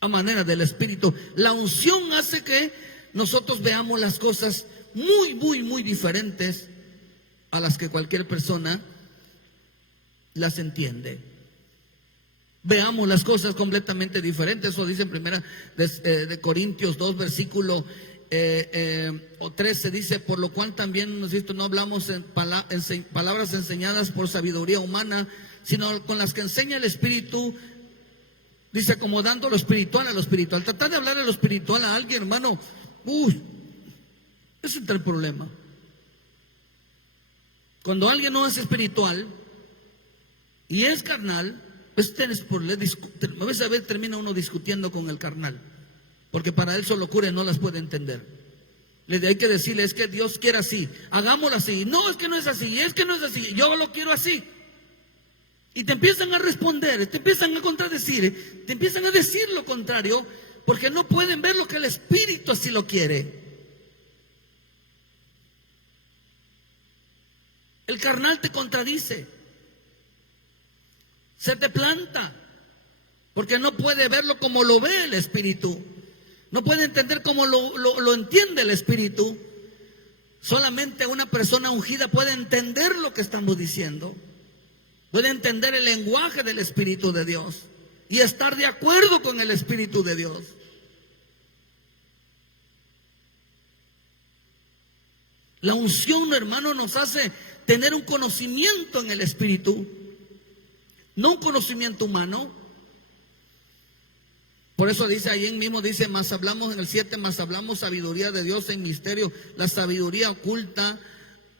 A manera del Espíritu. La unción hace que nosotros veamos las cosas muy, muy, muy diferentes a las que cualquier persona las entiende. Veamos las cosas completamente diferentes. Eso dice en primera de Corintios 2, versículo 13, dice: por lo cual también no hablamos en palabras enseñadas por sabiduría humana, sino con las que enseña el Espíritu. Dice, acomodando lo espiritual a lo espiritual. Tratar de hablar de lo espiritual a alguien, hermano, ese es el problema. Cuando alguien no es espiritual y es carnal, pues a veces termina uno discutiendo con el carnal, porque para él su locura no las puede entender. Hay que decirle: es que Dios quiere así, hagámoslo así. No, es que no es así, es que no es así, yo lo quiero así. Y te empiezan a responder, te empiezan a contradecir, te empiezan a decir lo contrario, porque no pueden ver lo que el Espíritu así lo quiere. El carnal te contradice, se te planta, porque no puede verlo como lo ve el Espíritu, no puede entender como lo entiende el Espíritu. Solamente una persona ungida puede entender lo que estamos diciendo, puede entender el lenguaje del Espíritu de Dios y estar de acuerdo con el Espíritu de Dios. La unción, hermano, nos hace tener un conocimiento en el Espíritu, no un conocimiento humano. Por eso dice ahí mismo, dice, más hablamos en el 7, más hablamos sabiduría de Dios en misterio, la sabiduría oculta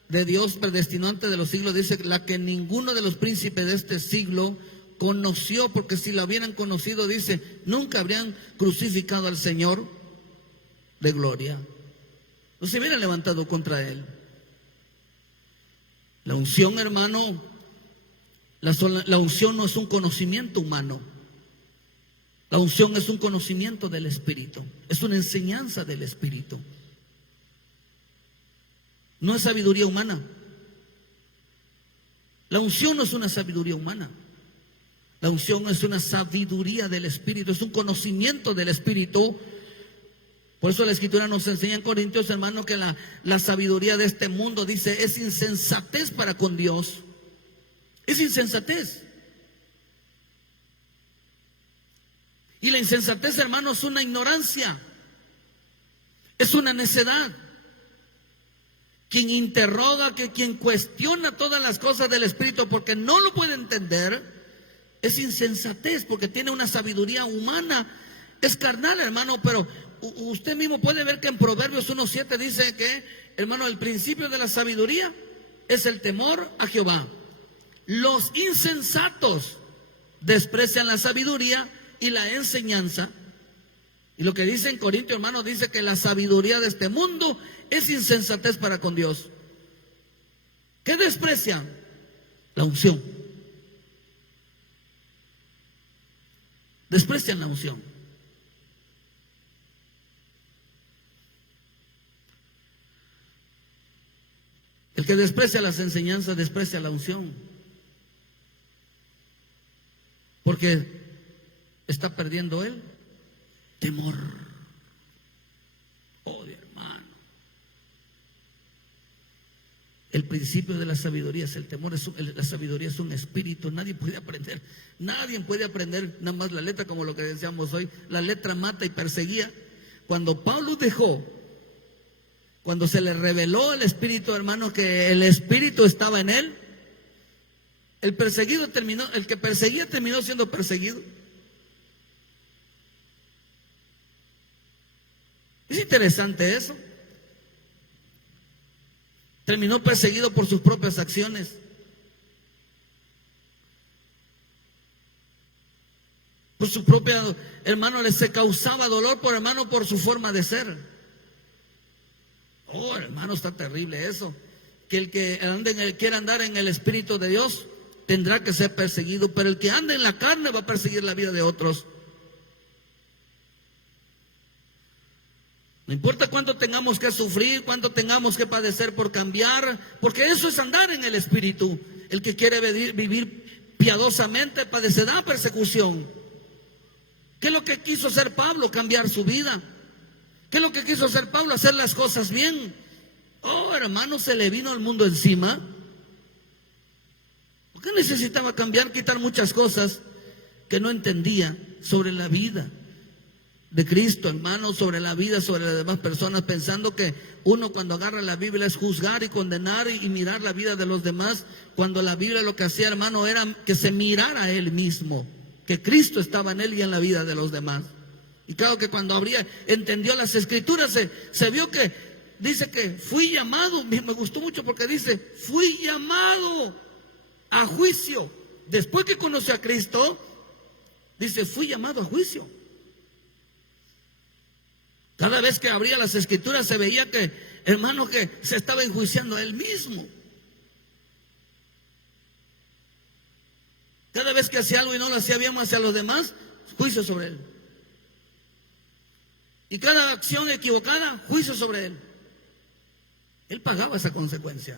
de Dios predestinó antes de los siglos, dice, la que ninguno de los príncipes de este siglo conoció, porque si la hubieran conocido, dice, nunca habrían crucificado al Señor de gloria, no se hubieran levantado contra Él. La unción, hermano, la unción no es un conocimiento humano. La unción es un conocimiento del Espíritu, es una enseñanza del Espíritu. No es sabiduría humana. La unción no es una sabiduría humana. La unción es una sabiduría del Espíritu, es un conocimiento del Espíritu. Por eso la Escritura nos enseña en Corintios, hermano, que la sabiduría de este mundo, dice, es insensatez para con Dios. Es insensatez. Y la insensatez, hermano, es una ignorancia, es una necedad. Quien interroga, quien cuestiona todas las cosas del Espíritu porque no lo puede entender, es insensatez, porque tiene una sabiduría humana, es carnal, hermano. Pero usted mismo puede ver que en Proverbios 1:7 dice que, hermano, el principio de la sabiduría es el temor a Jehová. Los insensatos desprecian la sabiduría y la enseñanza. Y lo que dice en Corintios, hermano, dice que la sabiduría de este mundo es insensatez para con Dios. ¿Qué desprecia? La unción. Desprecian la unción. El que desprecia las enseñanzas desprecia la unción, porque está perdiendo el temor. Oh, hermano, el principio de la sabiduría es el temor. La sabiduría es un espíritu. Nadie puede aprender nada más la letra, como lo que decíamos hoy. La letra mata y perseguía. Cuando Pablo cuando se le reveló el Espíritu, hermano, que el Espíritu estaba en él, el que perseguía terminó siendo perseguido. Es interesante eso. Terminó perseguido por sus propias acciones. Por su propia, hermano, se causaba dolor por, hermano, por su forma de ser. Oh, hermano, está terrible eso. Que el que quiera andar en el Espíritu de Dios tendrá que ser perseguido, pero el que anda en la carne va a perseguir la vida de otros. No importa cuánto tengamos que sufrir, cuánto tengamos que padecer por cambiar, porque eso es andar en el Espíritu. El que quiere vivir piadosamente padecerá persecución. ¿Qué es lo que quiso hacer Pablo? Cambiar su vida. ¿Qué es lo que quiso hacer Pablo? Hacer las cosas bien. Oh, hermano, se le vino al mundo encima. ¿Por qué necesitaba cambiar, quitar muchas cosas que no entendía sobre la vida de Cristo, hermano, sobre la vida, sobre las demás personas, pensando que uno cuando agarra la Biblia es juzgar y condenar y mirar la vida de los demás, cuando la Biblia lo que hacía, hermano, era que se mirara a él mismo, que Cristo estaba en él y en la vida de los demás. Y claro que cuando entendió las Escrituras, se vio que dice que fui llamado, me gustó mucho porque dice, fui llamado a juicio. Después que conoció a Cristo, dice, fui llamado a juicio. Cada vez que abría las Escrituras se veía que, hermano, que se estaba enjuiciando a él mismo. Cada vez que hacía algo y no lo hacía bien hacia los demás, juicio sobre él. Y cada acción equivocada, juicio sobre él. Él pagaba esa consecuencia.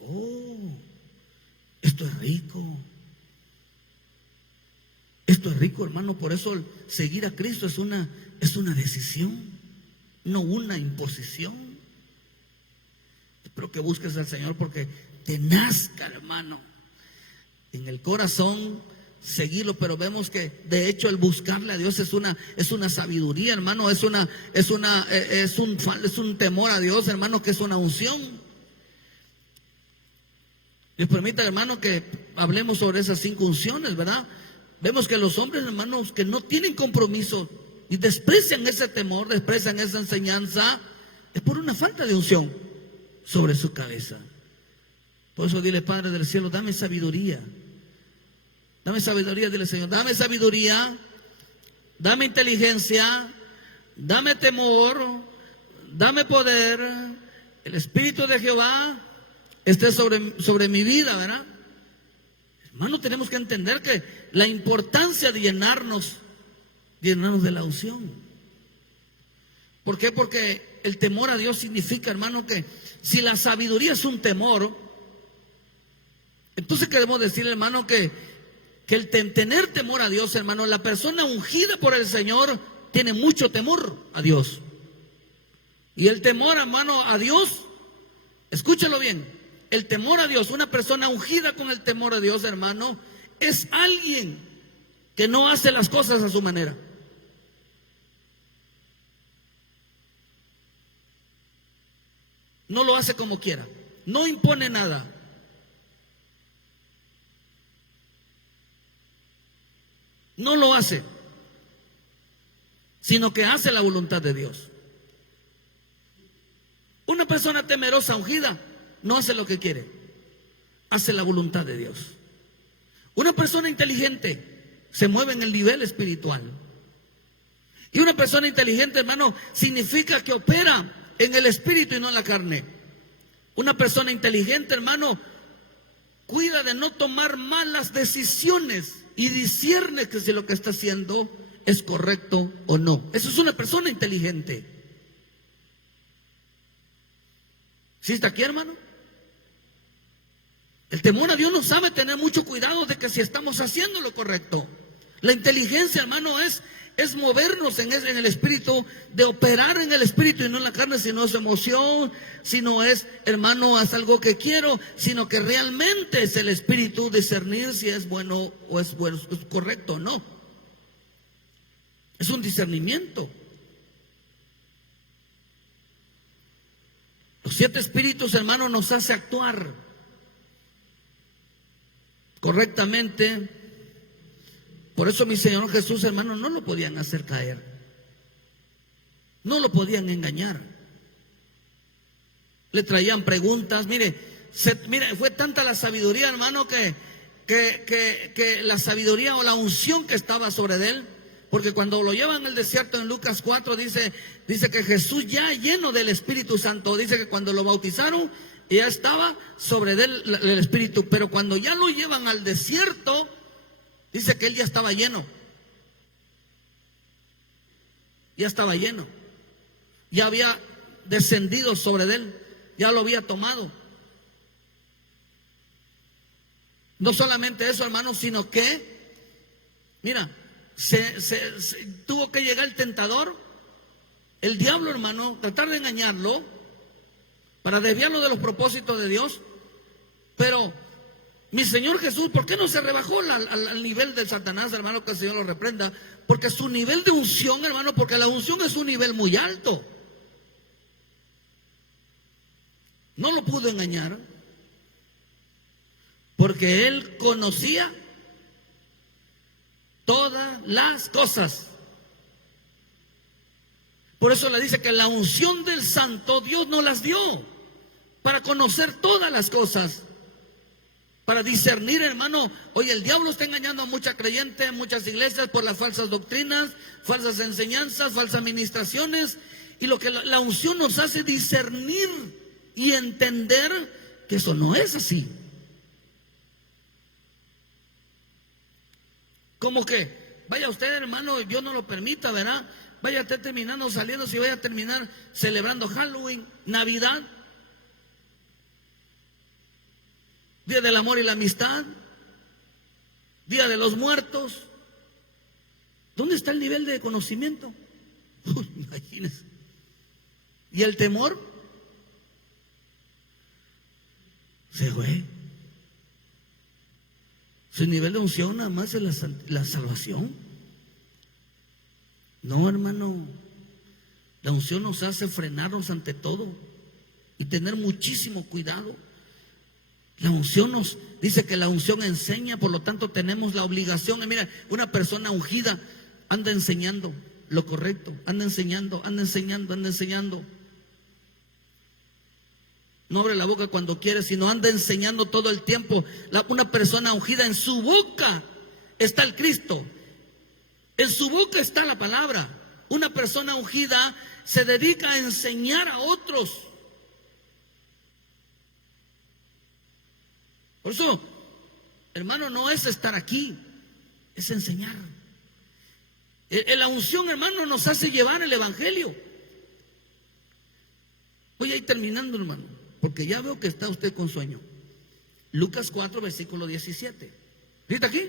Oh, esto es rico. Esto es rico, hermano. Por eso seguir a Cristo es una decisión, no una imposición. Espero que busques al Señor porque te nazca, hermano, en el corazón seguirlo. Pero vemos que de hecho el buscarle a Dios es una sabiduría, hermano. Es un temor a Dios, hermano, que es una unción. Les permita, hermano, que hablemos sobre esas 5 unciones, ¿verdad? Vemos que los hombres, hermanos, que no tienen compromiso y desprecian ese temor, desprecian esa enseñanza, es por una falta de unción sobre su cabeza. Por eso dile, Padre del cielo, dame sabiduría. Dame sabiduría, dile, Señor, dame sabiduría, dame inteligencia, dame temor, dame poder. El Espíritu de Jehová esté sobre mi vida, ¿verdad? Hermano, tenemos que entender que la importancia de llenarnos de la unción. ¿Por qué? Porque el temor a Dios significa, hermano, que si la sabiduría es un temor, entonces queremos decir, hermano, que el tener temor a Dios, hermano, la persona ungida por el Señor tiene mucho temor a Dios. Y el temor, hermano, a Dios, escúchalo bien, el temor a Dios, una persona ungida con el temor a Dios, hermano, es alguien que no hace las cosas a su manera. No lo hace como quiera, no impone nada. No lo hace, sino que hace la voluntad de Dios. Una persona temerosa, ungida, no hace lo que quiere, hace la voluntad de Dios. Una persona inteligente se mueve en el nivel espiritual. Y una persona inteligente, hermano, significa que opera en el espíritu y no en la carne. Una persona inteligente, hermano, cuida de no tomar malas decisiones y discierne que si lo que está haciendo es correcto o no. Eso es una persona inteligente. ¿Sí está aquí, hermano? El temor a Dios nos sabe tener mucho cuidado de que si estamos haciendo lo correcto. La inteligencia, hermano, es movernos en el espíritu, de operar en el espíritu y no en la carne, si no es emoción, si no es, hermano, haz algo que quiero, sino que realmente es el espíritu, discernir si es bueno o es correcto o no. Es un discernimiento. 7 espíritus, hermano, nos hace actuar correctamente. Por eso mi Señor Jesús, hermano, no lo podían hacer caer, no lo podían engañar. Le traían preguntas. Mire, fue tanta la sabiduría, hermano, que la sabiduría o la unción que estaba sobre él, porque cuando lo llevan al desierto en Lucas 4 dice que Jesús, ya lleno del Espíritu Santo, dice que cuando lo bautizaron ya estaba sobre él el Espíritu, pero cuando ya lo llevan al desierto dice que él ya estaba lleno, ya estaba lleno, ya había descendido sobre él, ya lo había tomado. No solamente eso, hermano, sino que, mira, tuvo que llegar el tentador, el diablo, hermano, tratar de engañarlo para desviarlo de los propósitos de Dios. Pero mi Señor Jesús, ¿por qué no se rebajó al nivel del Satanás, hermano? Que el Señor lo reprenda. Porque su nivel de unción, hermano, porque la unción es un nivel muy alto, no lo pudo engañar, porque él conocía todas las cosas. Por eso le dice que la unción del Santo Dios nos las dio para conocer todas las cosas, para discernir, hermano. Hoy el diablo está engañando a mucha creyente, a muchas iglesias, por las falsas doctrinas, falsas enseñanzas, falsas ministraciones. Y lo que la unción nos hace discernir y entender que eso no es así. Como que vaya usted, hermano, Dios no lo permita, ¿verdad? Vaya usted terminando saliendo, si vaya a terminar celebrando Halloween, Navidad, Día del Amor y la Amistad, Día de los Muertos. ¿Dónde está el nivel de conocimiento? Imagínense. ¿Y el temor? Se fue. Su nivel de unción nada más es la salvación. No, hermano. La unción nos hace frenarnos ante todo y tener muchísimo cuidado. La unción nos dice que la unción enseña, por lo tanto tenemos la obligación. Mira, una persona ungida anda enseñando lo correcto, anda enseñando. No abre la boca cuando quiere, sino anda enseñando todo el tiempo. Una persona ungida, en su boca está el Cristo, en su boca está la palabra. Una persona ungida se dedica a enseñar a otros. Por eso, hermano, no es estar aquí, es enseñar. La unción, hermano, nos hace llevar el evangelio. Voy a ir terminando, hermano, porque ya veo que está usted con sueño. Lucas 4, versículo 17. ¿Viste aquí?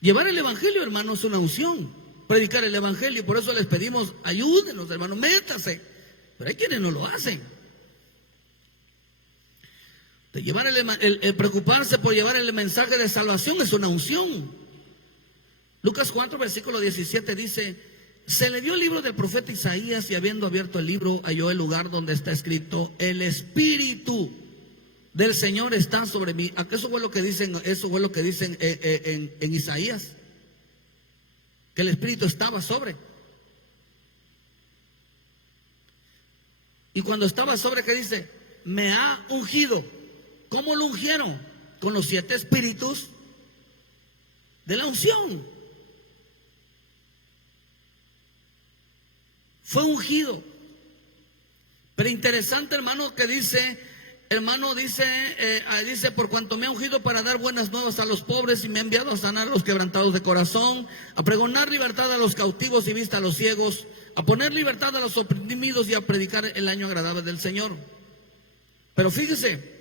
Llevar el evangelio, hermano, es una unción. Predicar el evangelio. Por eso les pedimos, ayúdenos, hermano, métase. Pero hay quienes no lo hacen. De llevar el preocuparse por llevar el mensaje de salvación es una unción. Lucas 4, versículo 17 dice: se le dio el libro del profeta Isaías, y habiendo abierto el libro, halló el lugar donde está escrito: el Espíritu del Señor está sobre mí. Eso fue lo que dicen, en Isaías, que el Espíritu estaba sobre. Y cuando estaba sobre, ¿qué dice? Me ha ungido. ¿Cómo lo ungieron? Con los 7 espíritus de la unción. Fue ungido. Pero interesante, hermano, que dice, por cuanto me ha ungido para dar buenas nuevas a los pobres, y me ha enviado a sanar a los quebrantados de corazón, a pregonar libertad a los cautivos y vista a los ciegos, a poner libertad a los oprimidos y a predicar el año agradable del Señor. Pero fíjese,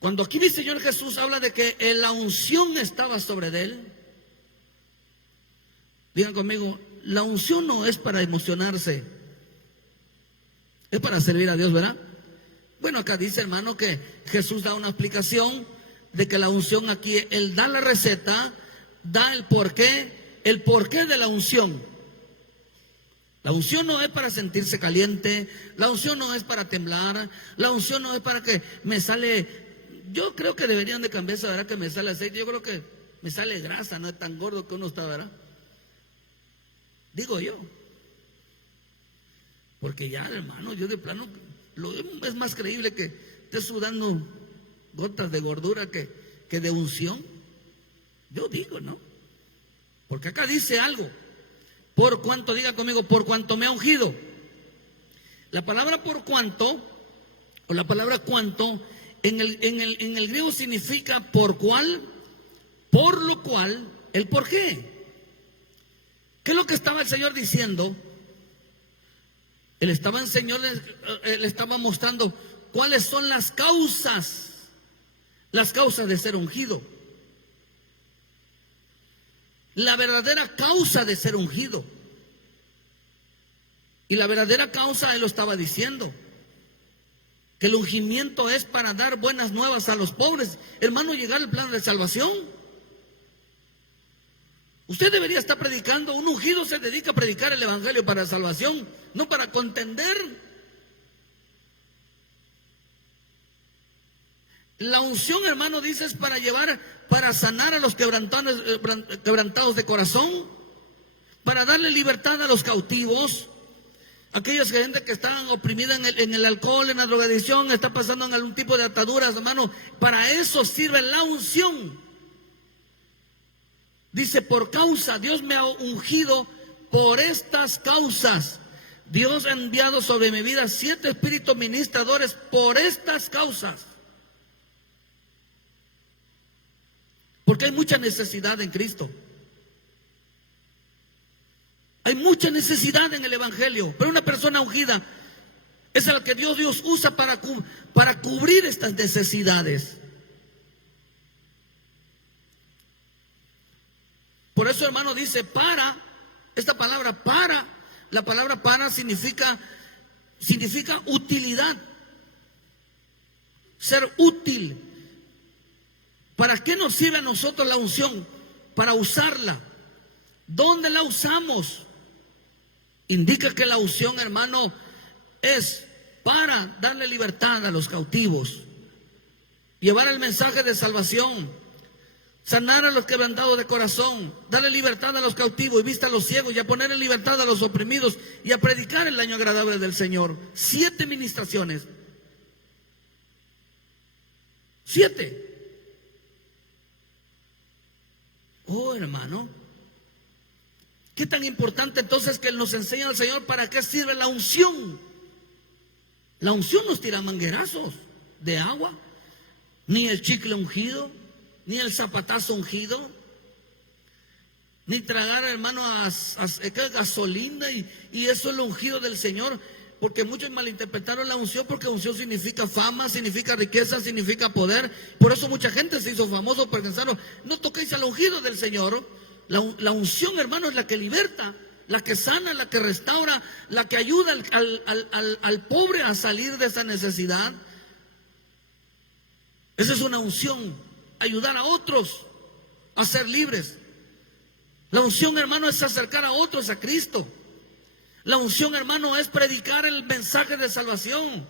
cuando aquí mi Señor Jesús habla de que la unción estaba sobre él, digan conmigo, la unción no es para emocionarse, es para servir a Dios, ¿verdad? Bueno, acá dice, hermano, que Jesús da una explicación de que la unción aquí, Él da la receta, da el porqué de la unción. La unción no es para sentirse caliente, la unción no es para temblar, la unción no es para que me sale. Yo creo que deberían de cambiar esa, ¿verdad? Que me sale aceite, yo creo que me sale grasa, no es tan gordo que uno está, ¿verdad? Digo yo. Porque ya, hermano, yo de plano, es más creíble que esté sudando gotas de gordura que de unción. Yo digo, ¿no? Porque acá dice algo. Por cuanto, diga conmigo, por cuanto me ha ungido. La palabra por cuanto, o la palabra cuanto, en el griego significa por cual, por lo cual, el por qué. ¿Qué es lo que estaba el Señor diciendo? Él estaba enseñando, él estaba mostrando cuáles son las causas de ser ungido. La verdadera causa de ser ungido. Y la verdadera causa, él lo estaba diciendo, que el ungimiento es para dar buenas nuevas a los pobres. Hermano, llegar al plan de salvación. Usted debería estar predicando. Un ungido se dedica a predicar el evangelio para salvación, no para contender. La unción, hermano, dice, es para sanar a los quebrantados de corazón, para darle libertad a los cautivos, aquellas gente que están oprimidas en el alcohol, en la drogadicción, está pasando en algún tipo de ataduras, hermano. Para eso sirve la unción. Dice, por causa, Dios me ha ungido por estas causas. Dios ha enviado sobre mi vida 7 espíritus ministradores por estas causas. Porque hay mucha necesidad en Cristo. Hay mucha necesidad en el evangelio. Pero una persona ungida es la que Dios usa para cubrir estas necesidades. Por eso, hermano, dice para. Esta palabra para, la palabra para significa utilidad. Ser útil. ¿Para qué nos sirve a nosotros la unción? Para usarla. ¿Dónde la usamos? Indica que la unción, hermano, es para darle libertad a los cautivos, llevar el mensaje de salvación, sanar a los quebrantados de corazón, darle libertad a los cautivos y vista a los ciegos, y a poner en libertad a los oprimidos, y a predicar el año agradable del Señor. 7 ministraciones. 7. Oh, hermano, qué tan importante entonces que nos enseña el Señor para qué sirve la unción. La unción nos tira manguerazos de agua, ni el chicle ungido, ni el zapatazo ungido, ni tragar, hermano, a gasolina, y eso es lo ungido del Señor. Porque muchos malinterpretaron la unción, porque unción significa fama, significa riqueza, significa poder. Por eso mucha gente se hizo famoso, porque pensaron, no toquéis al ungido del Señor. La unción, hermano, es la que liberta, la que sana, la que restaura, la que ayuda al pobre a salir de esa necesidad. Esa es una unción, ayudar a otros a ser libres. La unción, hermano, es acercar a otros a Cristo. La unción, hermano, es predicar el mensaje de salvación.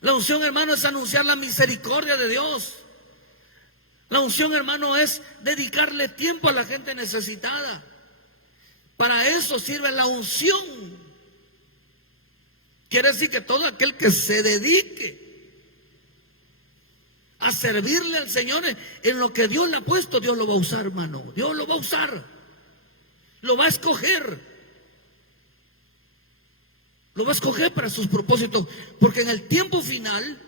La unción, hermano, es anunciar la misericordia de Dios. La unción, hermano, es dedicarle tiempo a la gente necesitada. Para eso sirve la unción. Quiere decir que todo aquel que se dedique a servirle al Señor en lo que Dios le ha puesto, Dios lo va a usar, hermano. Dios lo va a usar. Lo va a escoger. Lo va a escoger para sus propósitos, porque en el tiempo final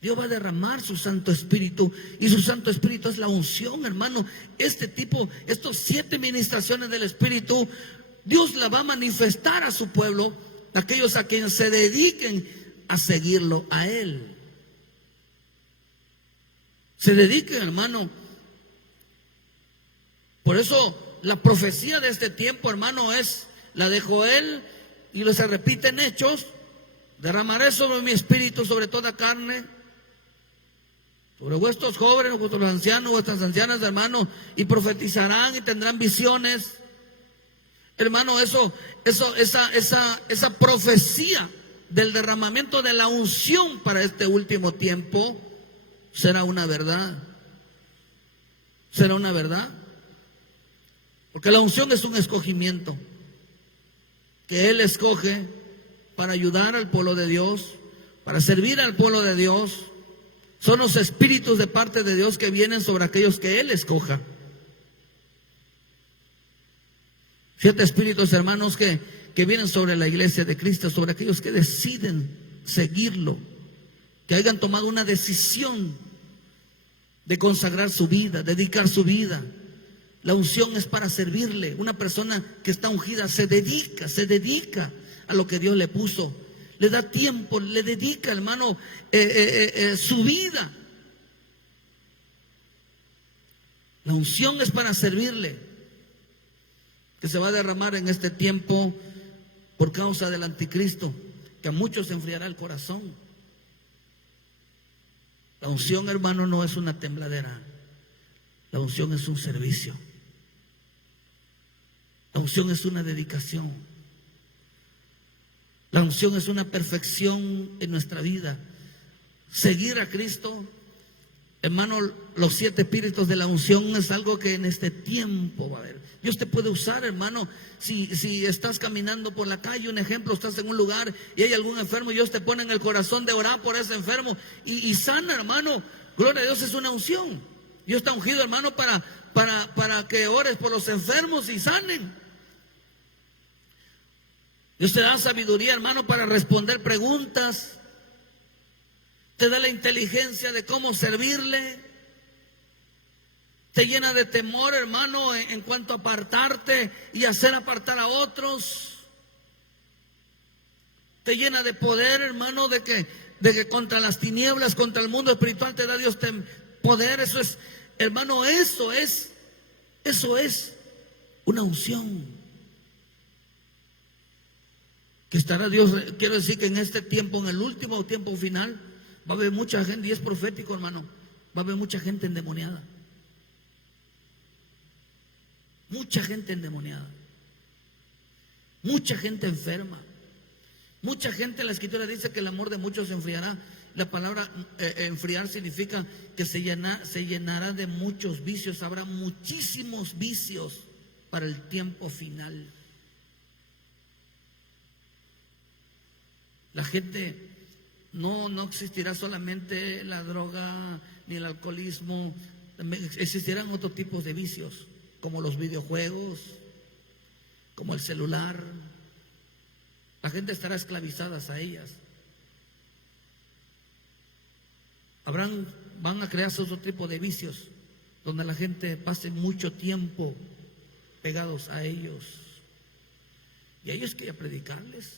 Dios va a derramar su Santo Espíritu, y su Santo Espíritu es la unción, hermano. Estos 7 ministraciones del Espíritu, Dios la va a manifestar a su pueblo, aquellos a quienes se dediquen a seguirlo a Él. Se dediquen, hermano. Por eso la profecía de este tiempo, hermano, es la de Joel. Y se repite en Hechos: derramaré sobre mi espíritu sobre toda carne, sobre vuestros jóvenes, vuestros ancianos, vuestras ancianas, hermanos, y profetizarán y tendrán visiones. Hermano, esa profecía del derramamiento de la unción para este último tiempo será una verdad. Será una verdad. Porque la unción es un escogimiento que Él escoge para ayudar al pueblo de Dios, para servir al pueblo de Dios. Son los espíritus de parte de Dios que vienen sobre aquellos que Él escoja. 7 espíritus, hermanos, que vienen sobre la iglesia de Cristo, sobre aquellos que deciden seguirlo, que hayan tomado una decisión de consagrar su vida, dedicar su vida. La unción es para servirle. Una persona que está ungida se dedica a lo que Dios le puso. Le da tiempo, le dedica, hermano, su vida. La unción es para servirle, que se va a derramar en este tiempo por causa del anticristo, que a muchos enfriará el corazón. La unción, hermano, no es una tembladera. La unción es un servicio. La unción es una dedicación. La unción es una perfección en nuestra vida. Seguir a Cristo, hermano, los 7 espíritus de la unción es algo que en este tiempo va a haber. Dios te puede usar, hermano. Si estás caminando por la calle, un ejemplo, estás en un lugar y hay algún enfermo, Dios te pone en el corazón de orar por ese enfermo y sana, hermano. Gloria a Dios, es una unción. Dios está ungido, hermano, para que ores por los enfermos y sanen. Dios te da sabiduría, hermano, para responder preguntas. Te da la inteligencia de cómo servirle. Te llena de temor, hermano, en cuanto a apartarte y hacer apartar a otros. Te llena de poder, hermano, de que contra las tinieblas, contra el mundo espiritual te da Dios poder. Eso es, hermano, eso es una unción. Que estará Dios, quiero decir que en este tiempo, en el último tiempo final, va a haber mucha gente, y es profético, hermano, va a haber mucha gente endemoniada. Mucha gente endemoniada. Mucha gente enferma. Mucha gente, la Escritura dice que el amor de muchos se enfriará. La palabra enfriar significa que se llenará de muchos vicios. Habrá muchísimos vicios para el tiempo final. La gente, no existirá solamente la droga ni el alcoholismo, existirán otros tipos de vicios, como los videojuegos, como el celular. La gente estará esclavizada a ellas. Van a crearse otro tipo de vicios, donde la gente pase mucho tiempo pegados a ellos. Y a ellos quería predicarles,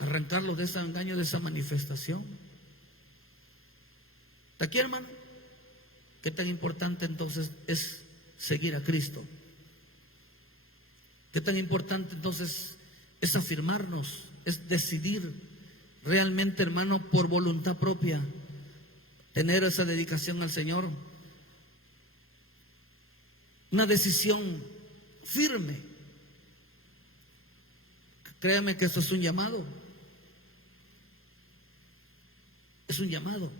arrancarlos de ese engaño, de esa manifestación. ¿Está aquí, hermano? ¿Qué tan importante entonces es seguir a Cristo? ¿Qué tan importante entonces es afirmarnos, es decidir realmente, hermano, por voluntad propia, tener esa dedicación al Señor? Una decisión firme. Créame que esto es un llamado. Es un llamado.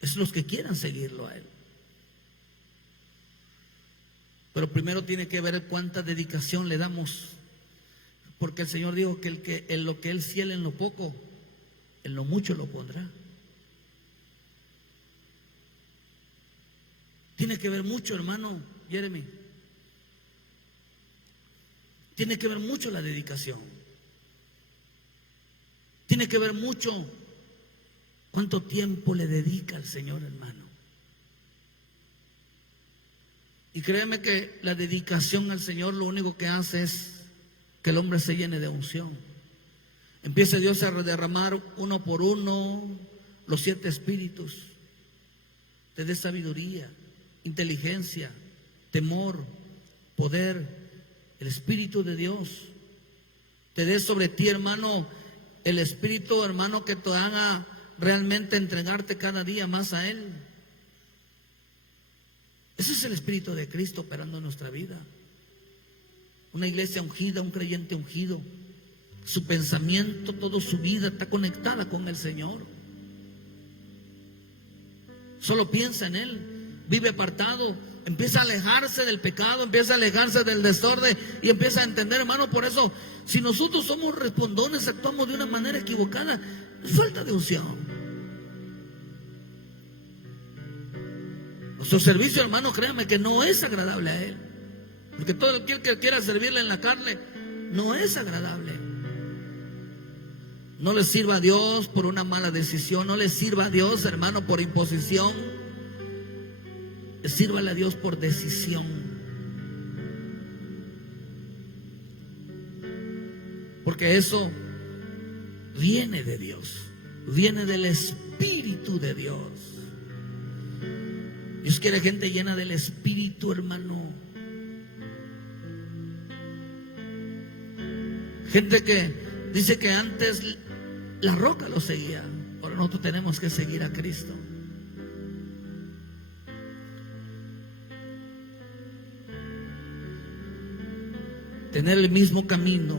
Es los que quieran seguirlo a Él. Pero primero tiene que ver cuánta dedicación le damos. Porque el Señor dijo que en lo que Él fiel en lo poco, en lo mucho lo pondrá. Tiene que ver mucho, hermano Jeremy. Tiene que ver mucho la dedicación. Tiene que ver mucho cuánto tiempo le dedica al Señor, hermano. Y créeme que la dedicación al Señor lo único que hace es que el hombre se llene de unción. Empiece Dios a derramar uno por uno los 7 espíritus. Te dé sabiduría, inteligencia, temor, poder, el Espíritu de Dios. Te dé sobre ti, hermano, el Espíritu, hermano, que te haga realmente entregarte cada día más a Él. Ese es el Espíritu de Cristo operando en nuestra vida. Una iglesia ungida, un creyente ungido. Su pensamiento, toda su vida está conectada con el Señor. Solo piensa en Él. Vive apartado. Empieza a alejarse del pecado, empieza a alejarse del desorden y empieza a entender, hermano. Por eso, si nosotros somos respondones, actuamos de una manera equivocada, es falta de unción. Nuestro servicio, hermano, créame que no es agradable a Él. Porque todo aquel que quiera servirle en la carne no es agradable. No le sirva a Dios por una mala decisión. No le sirva a Dios, hermano, por imposición. Sírvale a Dios por decisión. Porque eso viene de Dios. Viene del Espíritu de Dios. Dios quiere gente llena del Espíritu, hermano. Gente que dice que antes la roca lo seguía. Ahora nosotros tenemos que seguir a Cristo. Tener el mismo camino.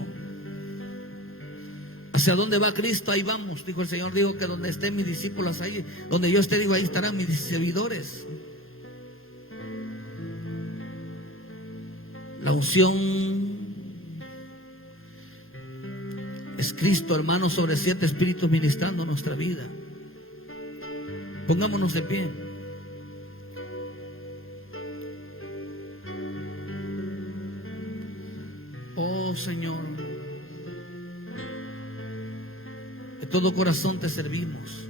¿Hacia dónde va Cristo? Ahí vamos. Dijo el Señor, digo que donde estén mis discípulos, ahí, donde yo esté, digo, ahí estarán mis servidores. La unción es Cristo, hermano, sobre 7 espíritus ministrando nuestra vida. Pongámonos de pie. Oh Señor, de todo corazón te servimos.